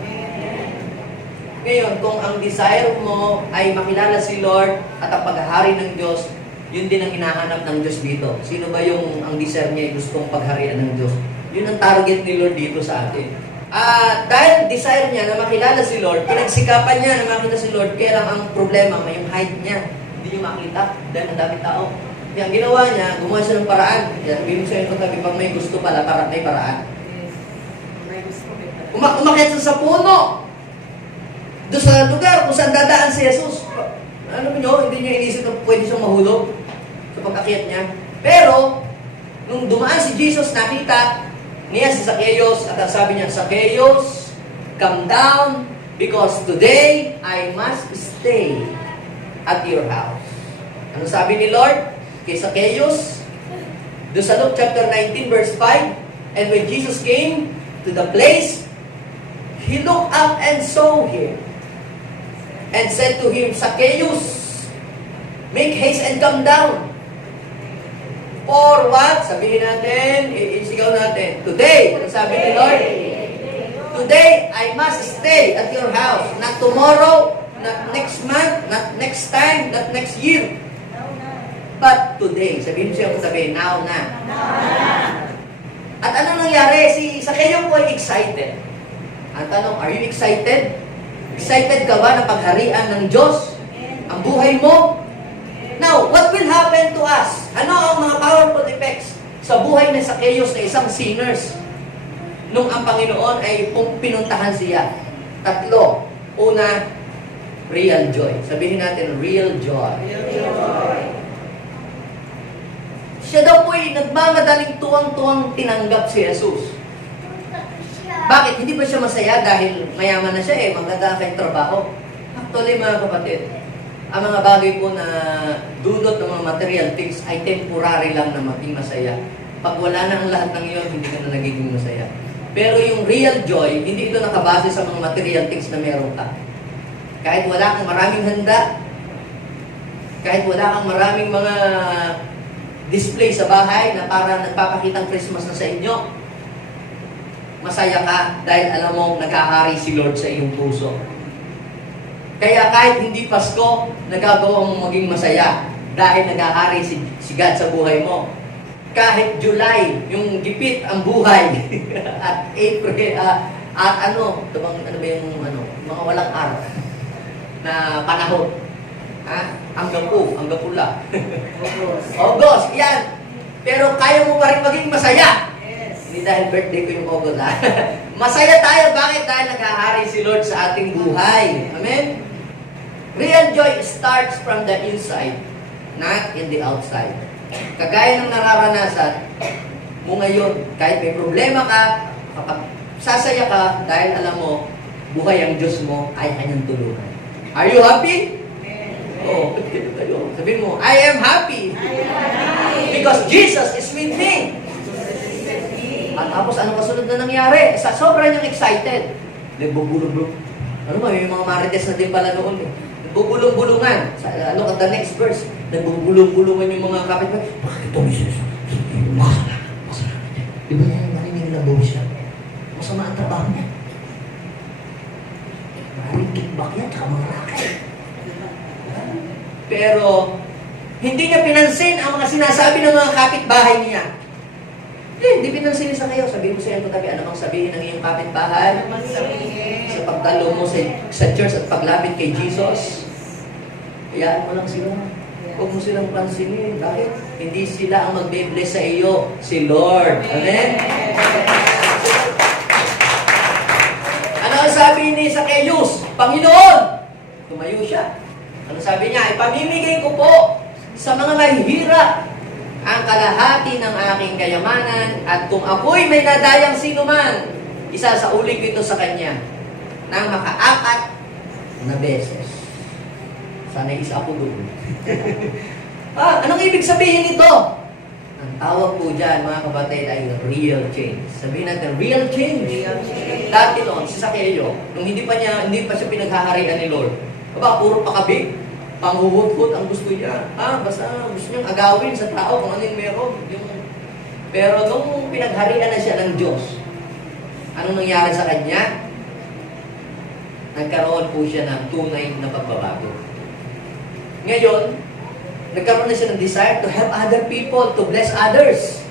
Ngayon, kung ang desire mo ay makilala si Lord at ang paghahari ng Diyos, yun din ang hinahanap ng Diyos dito. Sino ba yung ang desire niya ay gustong pagharian ng Diyos? Yun ang target ni Lord dito sa atin. Dahil desire niya na makilala si Lord, pinagsikapan niya na makita si Lord, kaya lang ang problema, may yung height niya. Hindi niya makita dahil ang daming tao. Kaya ang ginawa niya, gumawa siya ng paraan. Kaya sabihin mo sa'yo, kung pag may gusto pala, para may paraan. Umakyat sa puno. Doon sa lugar kung saan dadaan si Jesus. Ano mo nyo, hindi niya inisip na pwede siyang mahulog sa pag-akyat niya. Pero, nung dumaan si Jesus, nakita niya si Zacchaeus at sabi niya, Zacchaeus, come down because today I must stay at your house. Ano sabi ni Lord kay Zacchaeus? Doon sa Luke chapter 19 verse 5, and when Jesus came to the place, he looked up and saw him and said to him, Zacchaeus, make haste and come down. For what? Sabihin natin, isigaw natin. Today, sabi ni Lord, today I must stay at your house. Not tomorrow, not next month, not next time, not next year. But today, sabihin siya kung sabihin, now na. At anong nangyari? Si Zacchaeus po ay excited. Ang tanong, are you excited? Excited ka ba na pagharian ng Diyos? Ang buhay mo? Now, what will happen to us? Ano ang mga powerful effects sa buhay ni Zacchaeus na isang sinners nung ang Panginoon ay pinuntahan siya? Tatlo. Una, real joy. Sabihin natin, real joy. Real joy. Siya daw po ay nagmamadaling tuwang-tuwang tinanggap si Jesus. Bakit? Hindi ba siya masaya dahil mayaman na siya maganda kayong trabaho? Actually, mga kapatid, ang mga bagay po na dulot ng mga material things ay temporary lang na maging masaya. Pag wala na ang lahat ng iyon, hindi ka na nagiging masaya. Pero yung real joy, hindi ito nakabase sa mga material things na meron ka. Kahit wala kang maraming handa, kahit wala kang maraming mga display sa bahay na para nagpapakitang Christmas na sa inyo, masaya ka dahil alam mo nag-ahari si Lord sa iyong puso. Kaya kahit hindi Pasko, nagagawa mong maging masaya dahil nag-ahari si God sa buhay mo. Kahit July, yung gipit ang buhay, at April, at ano ba yung mga walang araw na panahon. Hanggang pula. August, yan. Pero kaya mo pa rin maging masaya. Hindi dahil birthday ko yung August, Masaya tayo. Bakit? Dahil nag-ahari si Lord sa ating buhay. Amen? Real joy starts from the inside, not in the outside. Kagaya ng nararanasan mo ngayon, kahit may problema ka, kapag sasaya ka, dahil alam mo, buhay ang Diyos mo ay kanyang tulungan. Are you happy? Oh, sabihin mo, I am happy. Because Jesus is with me. At tapos, ano kasunod na nangyari? Sa sobrang niyang excited. Nagbubulong-bulong. Ano ba, may mga marites na din pala noon. Nagbubulong-bulungan. Ano ka, the next verse. Nagbubulong-bulungan yung mga kapitbahay. Bakit ito, Jesus? Masama. Di ba yan, narinig na boses siya? Masama ang trabaho niya. Maraming kickback yan, tsaka mga racket. Pero, hindi niya pinansin ang mga sinasabi ng mga kapitbahay niya. Hindi pinansin niya sa kayo. Sabihin mo sa iyong katabi, ano bang sabihin ng iyong kapitbahay? Sa pagdalo mo sa church at paglapit kay Jesus, hayaan mo lang sila. Huwag mo silang pansinin. Bakit? Hindi sila ang magbe-bless sa iyo, si Lord. Amen? Ano ang sabi ni Zacchaeus? Panginoon! Tumayo siya. Ano sabi niya? Ipamimigay ko po sa mga mahihirap ang kalahati ng aking kayamanan at kung ako'y may nadayang sino man, isasauli ko ito sa kanya nang makaapat na beses. Sana isa ako doon. Anong ibig sabihin nito? Ang tawag po dyan, mga kapatid, ay real change. Sabihin natin, real change. Dati noon, si Zacchaeus, nung hindi pa siya pinaghaharian ni Lord, puro pakabig, panghuhut-hut ang gusto niya. Basta gusto niyang agawin sa tao kung ano yung meron. Pero nung pinagharian na siya ng Diyos, anong nangyari sa kanya? Nagkaroon po siya ng tunay na pagbabago. Ngayon, nagkaroon na siya ng desire to help other people, to bless others.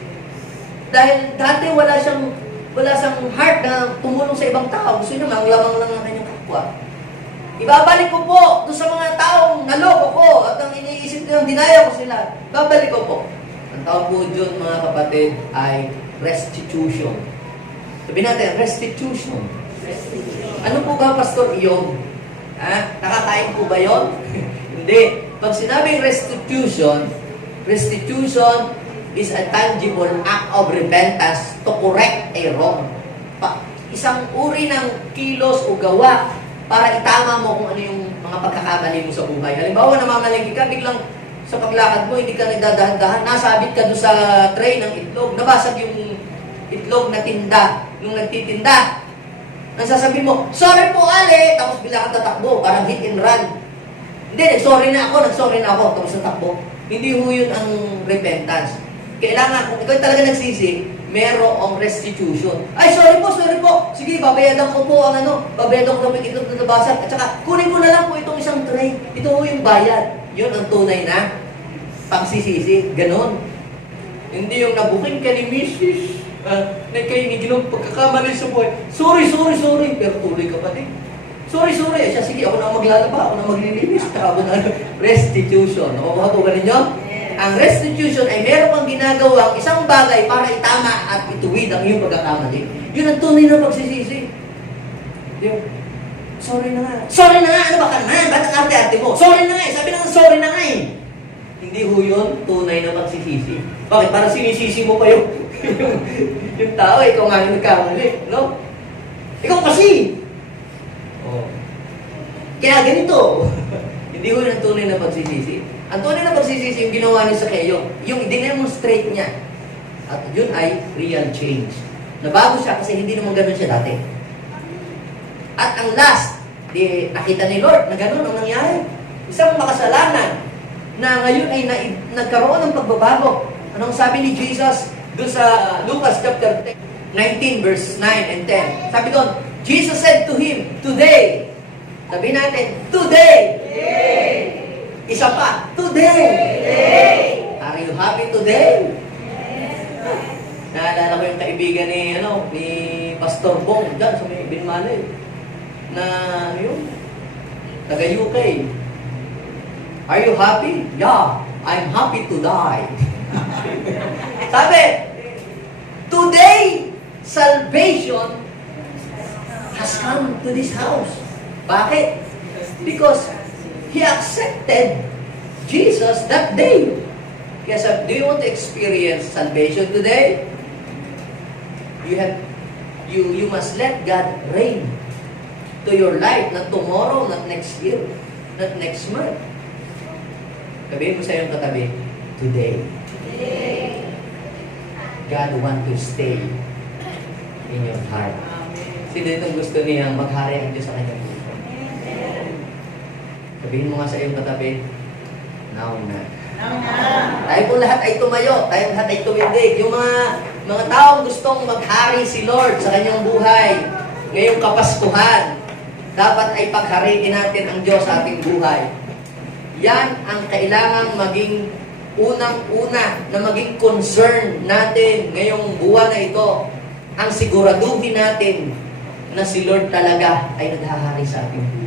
Dahil dati wala siyang heart na tumulong sa ibang tao. Gusto niya manglamang lang ng kanyang kapwa. Ibabalik ko po doon sa mga taong naloko ko at ang iniisip nilang dinaya ko sila. Babalik ko po. Ang tawag po dyan, mga kapatid, ay restitution. Sabihin natin, restitution. Ano po ba, Pastor Iyong? Nakakain po ba yun? Hindi. Pag sinabing restitution is a tangible act of repentance to correct a wrong. Isang uri ng kilos o gawa para itama mo kung ano yung mga pagkakamali mo sa buhay. Halimbawa, namamalengke ka, biglang sa paglakad mo, hindi ka nagdadahan-dahan, nasabit ka doon sa tray ng itlog, nabasag yung itlog na tinda, nung nagtitinda. Nang sasabihin mo, sorry po, Ale! Tapos bigla ka tatakbo, parang hit and run. Hindi, nagsorry na ako, tapos natakbo. Hindi ho yun ang repentance. Kailangan, kung ikaw talaga nagsisi, merong restitution. Ay, sorry po. Sige, babayadan ko po ang babayadan ko namin itlog na nabasag. At saka, kunin ko na lang po itong isang tray. Ito ho yung bayad. Yun ang tunay na pagsisisi. Ganon. Hindi yung nabuking ka ni Mrs. Na kayo ni Ginong pagkakamali sa buhay. Sorry. Pero tuloy ka pa din. Sorry. Siya, sige, ako na maglalaba, ako na maglilinis. Ako na restitution. Nakukuha po ba ninyo? Ang restitution ay meron kang ginagawang isang bagay para itama at ituwid ang iyong pagkakamali. Yun ang tunay na pagsisisi. Sorry na nga. Ano ba ka naman? Ba't ang arte-arte mo? Sorry na nga. Sabi na nga, sorry na nga eh. Hindi ho yun tunay na pagsisisi. Bakit? Para sinisisi mo pa yung tao, ikaw nga yung nagkamali. No? Ikaw kasi. Kaya ganito. Hindi Hindi ho yung tunay na pagsisisi. Ang tunay na pagsisisi yung ginawa ni Zacchaeus, yung i-demonstrate niya. At yun ay real change. Nabago siya kasi hindi naman ganun siya dati. At ang last, nakita ni Lord na ganun ang nangyari. Isang makasalanan na ngayon ay nagkaroon ng pagbabago. Anong sabi ni Jesus doon sa Lucas chapter 19 verse 9 and 10? Sabi doon, Jesus said to him, today. Sabi natin, today. Isa pa, today. Are you happy today? Naalala ko yung kaibigan ni Pastor Bong dyan sa may Binmalay na yun, taga UK. Are you happy? Yeah, I'm happy to die. Sabi, today, salvation has come to this house. Bakit? Because he accepted Jesus that day. Kaya sabi, do you want to experience salvation today? You must let God reign to your life, not tomorrow, not next year, not next month. Sabihin mo sa iyong katabi, today. God want to stay in your heart. Sino itong gusto niyang maghari ang Diyos sa kanyang buhay? Sabihin mo nga sa iyong katabi, now na. Tayo po lahat ay tumayo, tayo lahat ay tumindig. Yung mga taong gustong maghari si Lord sa kanyang buhay, ngayong Kapaskuhan, dapat ay paghariin natin ang Diyos sa ating buhay. Yan ang kailangang maging unang-una na maging concern natin ngayong buwan na ito. Ang siguraduhin natin na si Lord talaga ay naghahari sa ating buhay.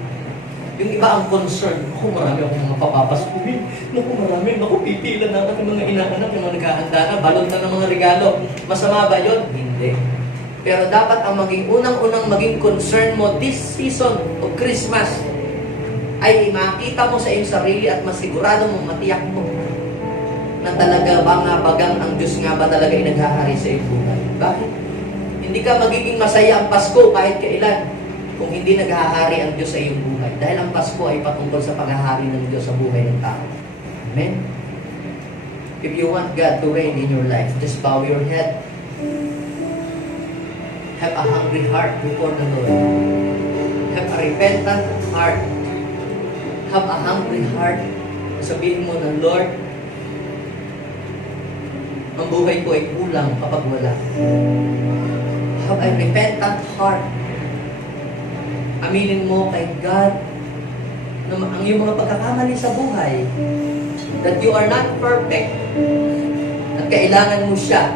Yung iba ang concern, marami akong mga papapasukin. Marami, pipila na ako ng mga inaanak, yung mga naghahanda na, balot na ng mga regalo. Masama ba yun? Hindi. Pero dapat ang maging unang-unang maging concern mo this season of Christmas ay makita mo sa iyong sarili at masigurado mo, matiyak mo na talaga ba nga bagang ang Diyos nga ba talaga ay naghahari sa iyong buhay. Bakit? Hindi ka magiging masaya ang Pasko kahit kailan kung hindi naghahari ang Diyos sa iyong buhay. Dahil ang Pasko ay patungkol sa paghahari ng Diyos sa buhay ng tao. Amen? If you want God to reign in your life, just bow your head. Have a hungry heart before the Lord. Have a repentant heart. Have a hungry heart. Sabihin mo na, Lord, ang buhay ko ay kulang kapag wala. Have a repentant heart. Aminin mo kay God na ang iyong mga pagkakamali sa buhay, that you are not perfect, at kailangan mo siya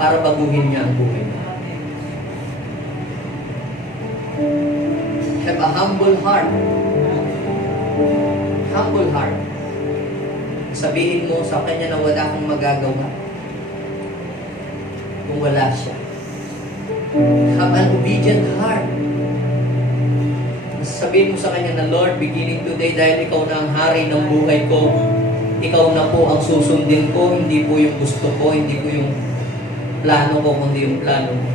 para baguhin niya ang buhay mo. Have a humble heart. Humble heart. Sabihin mo sa Kanya na wala kang magagawa kung wala siya. Have an obedient heart. Sabihin mo sa Kanya na, Lord, beginning today, dahil Ikaw na ang hari ng buhay ko, Ikaw na po ang susundin ko, hindi po yung gusto ko, hindi po yung plano ko, kundi yung plano mo.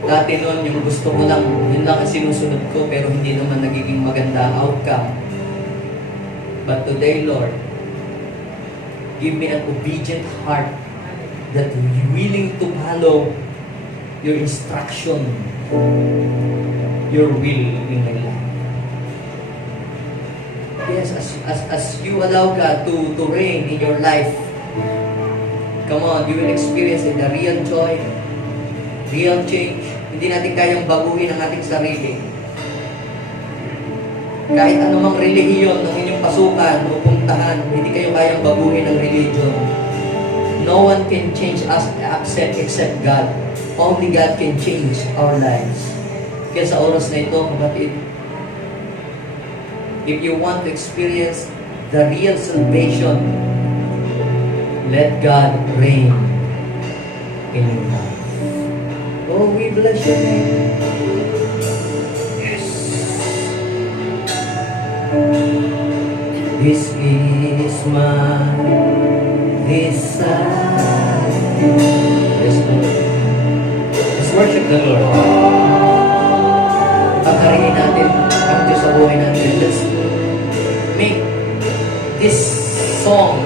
Dati noon, yung gusto ko lang, yun lang ang sinusunod ko, pero hindi naman nagiging maganda ang outcome. But today, Lord, give me an obedient heart that willing to follow your instruction, your will in my life. Yes, as you allow God to reign in your life, come on, you will experience the real joy, real change. Hindi natin kayang baguhin ang ating sarili. Kahit anumang relihiyon ng inyong pasukan o puntahan, hindi kayo kayang baguhin ang religion. No one can change us except God. Only God can change our lives. Kaya sa oras na ito, kapatid, if you want to experience the real salvation, let God reign in your life. Oh, we bless your name. Yes. This is my desire. Yes, Lord. Let's worship the Lord. Pagkaringin natin ang Diyos sa buhay natin. Let's song.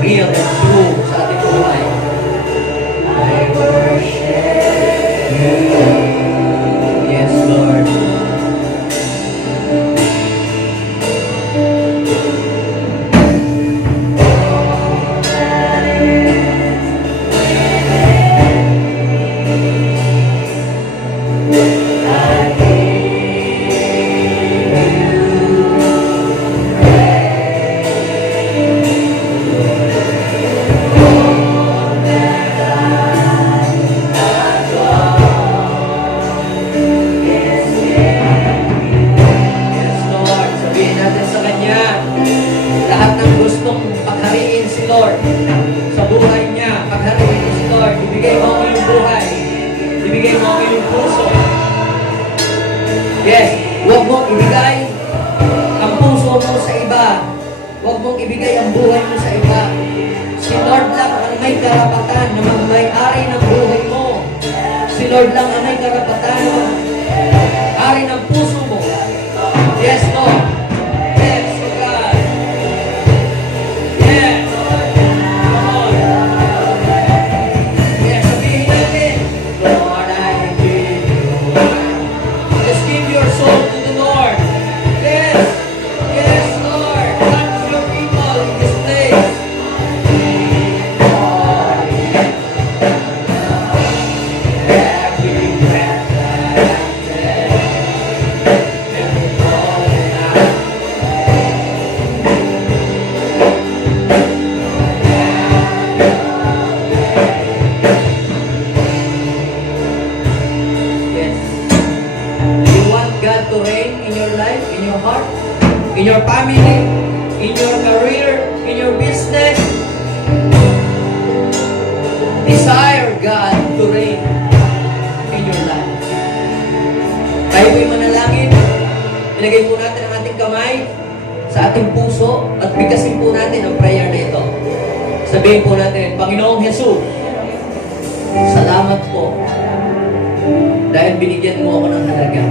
Real and true sa ating buhay. I worship you. Yes, Lord. Yes, Lord. Sabihin natin sa Kanya, lahat ng gustong paghariin si Lord sa buhay niya, paghariin mo si Lord. Ibigay mo ang iyong buhay. Ibigay mo ang iyong puso. Yes, huwag mong ibigay ang puso mo sa iba. Huwag mong ibigay ang buhay mo sa iba. Si Lord lang ang may karapatan na magmay-ari ng buhay mo. Si Lord lang ang may karapatan na mag-ari ng puso mo. Yes, Lord. Yes, oh God. Yes. Come on. Yes, sabihin natin, Lord, I give you. Just give your soul to the Lord. Yes. Yes, Lord. Touch your people in this place. Every breath that I take, every thought that I Yes. Do you want God to reign in your life, in your heart, in your family, in your career, in your business? Desire God to reign in your life. Tayo po'y manalangin. Ilagay po natin ang ating kamay sa ating puso at bigkasin po natin ang prayer na ito. Sabihin po natin, Panginoong Jesus, salamat po dahil binigyan mo ako ng halaga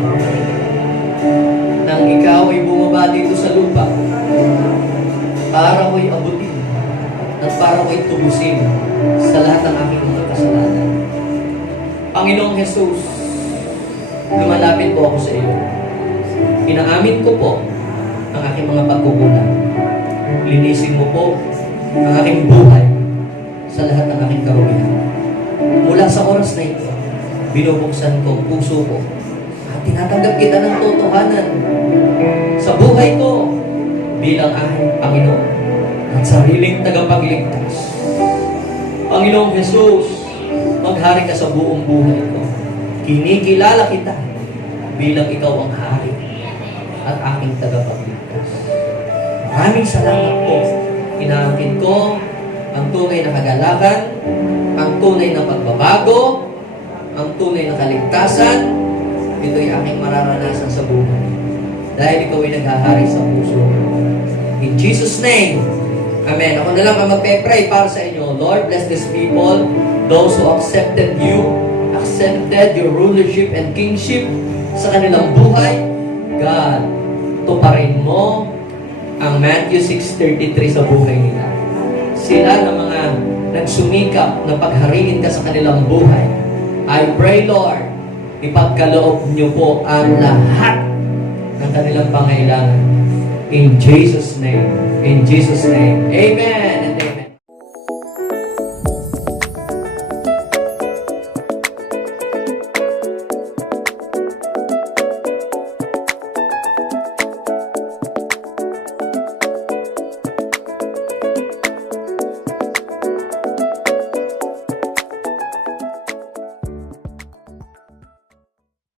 nang ikaw ay bumaba dito sa lupa para ko'y abutin at para ko'y tubusin sa lahat ng aking mga kasalanan. Panginoong Jesus, lumalapit po ako sa iyo. Inaamin ko po ang aking mga pagkukulang. Linisin mo po ang aking buhay sa lahat ng aking karumihan. Mula sa oras na ito, binubuksan ko ang puso ko at tinatanggap kita ng totohanan sa buhay ko bilang aking Panginoon at sariling tagapagligtas. Panginoong Jesus, maghari ka sa buong buhay ko. Kinikilala kita bilang ikaw ang hari at aking tagapagligtas. Maraming salamat po. Inaangkin ko ang tunay na kagalakan, ang tunay na pagbabago, ang tunay na kaligtasan. Ito'y aking mararanasan sa buhay. Dahil ikaw ay naghahari sa puso. In Jesus' name, Amen. Ako na lang ang magpe-pray para sa inyo. Lord, bless these people, those who accepted you, accepted your rulership and kingship sa kanilang buhay. God, tuparin mo ang Matthew 6:33 sa buhay nila. Sila na mga nagsumikap na paghariin ka sa kanilang buhay. I pray, Lord, ipagkaloob niyo po ang lahat ng kanilang pangailangan. In Jesus' name. In Jesus' name. Amen.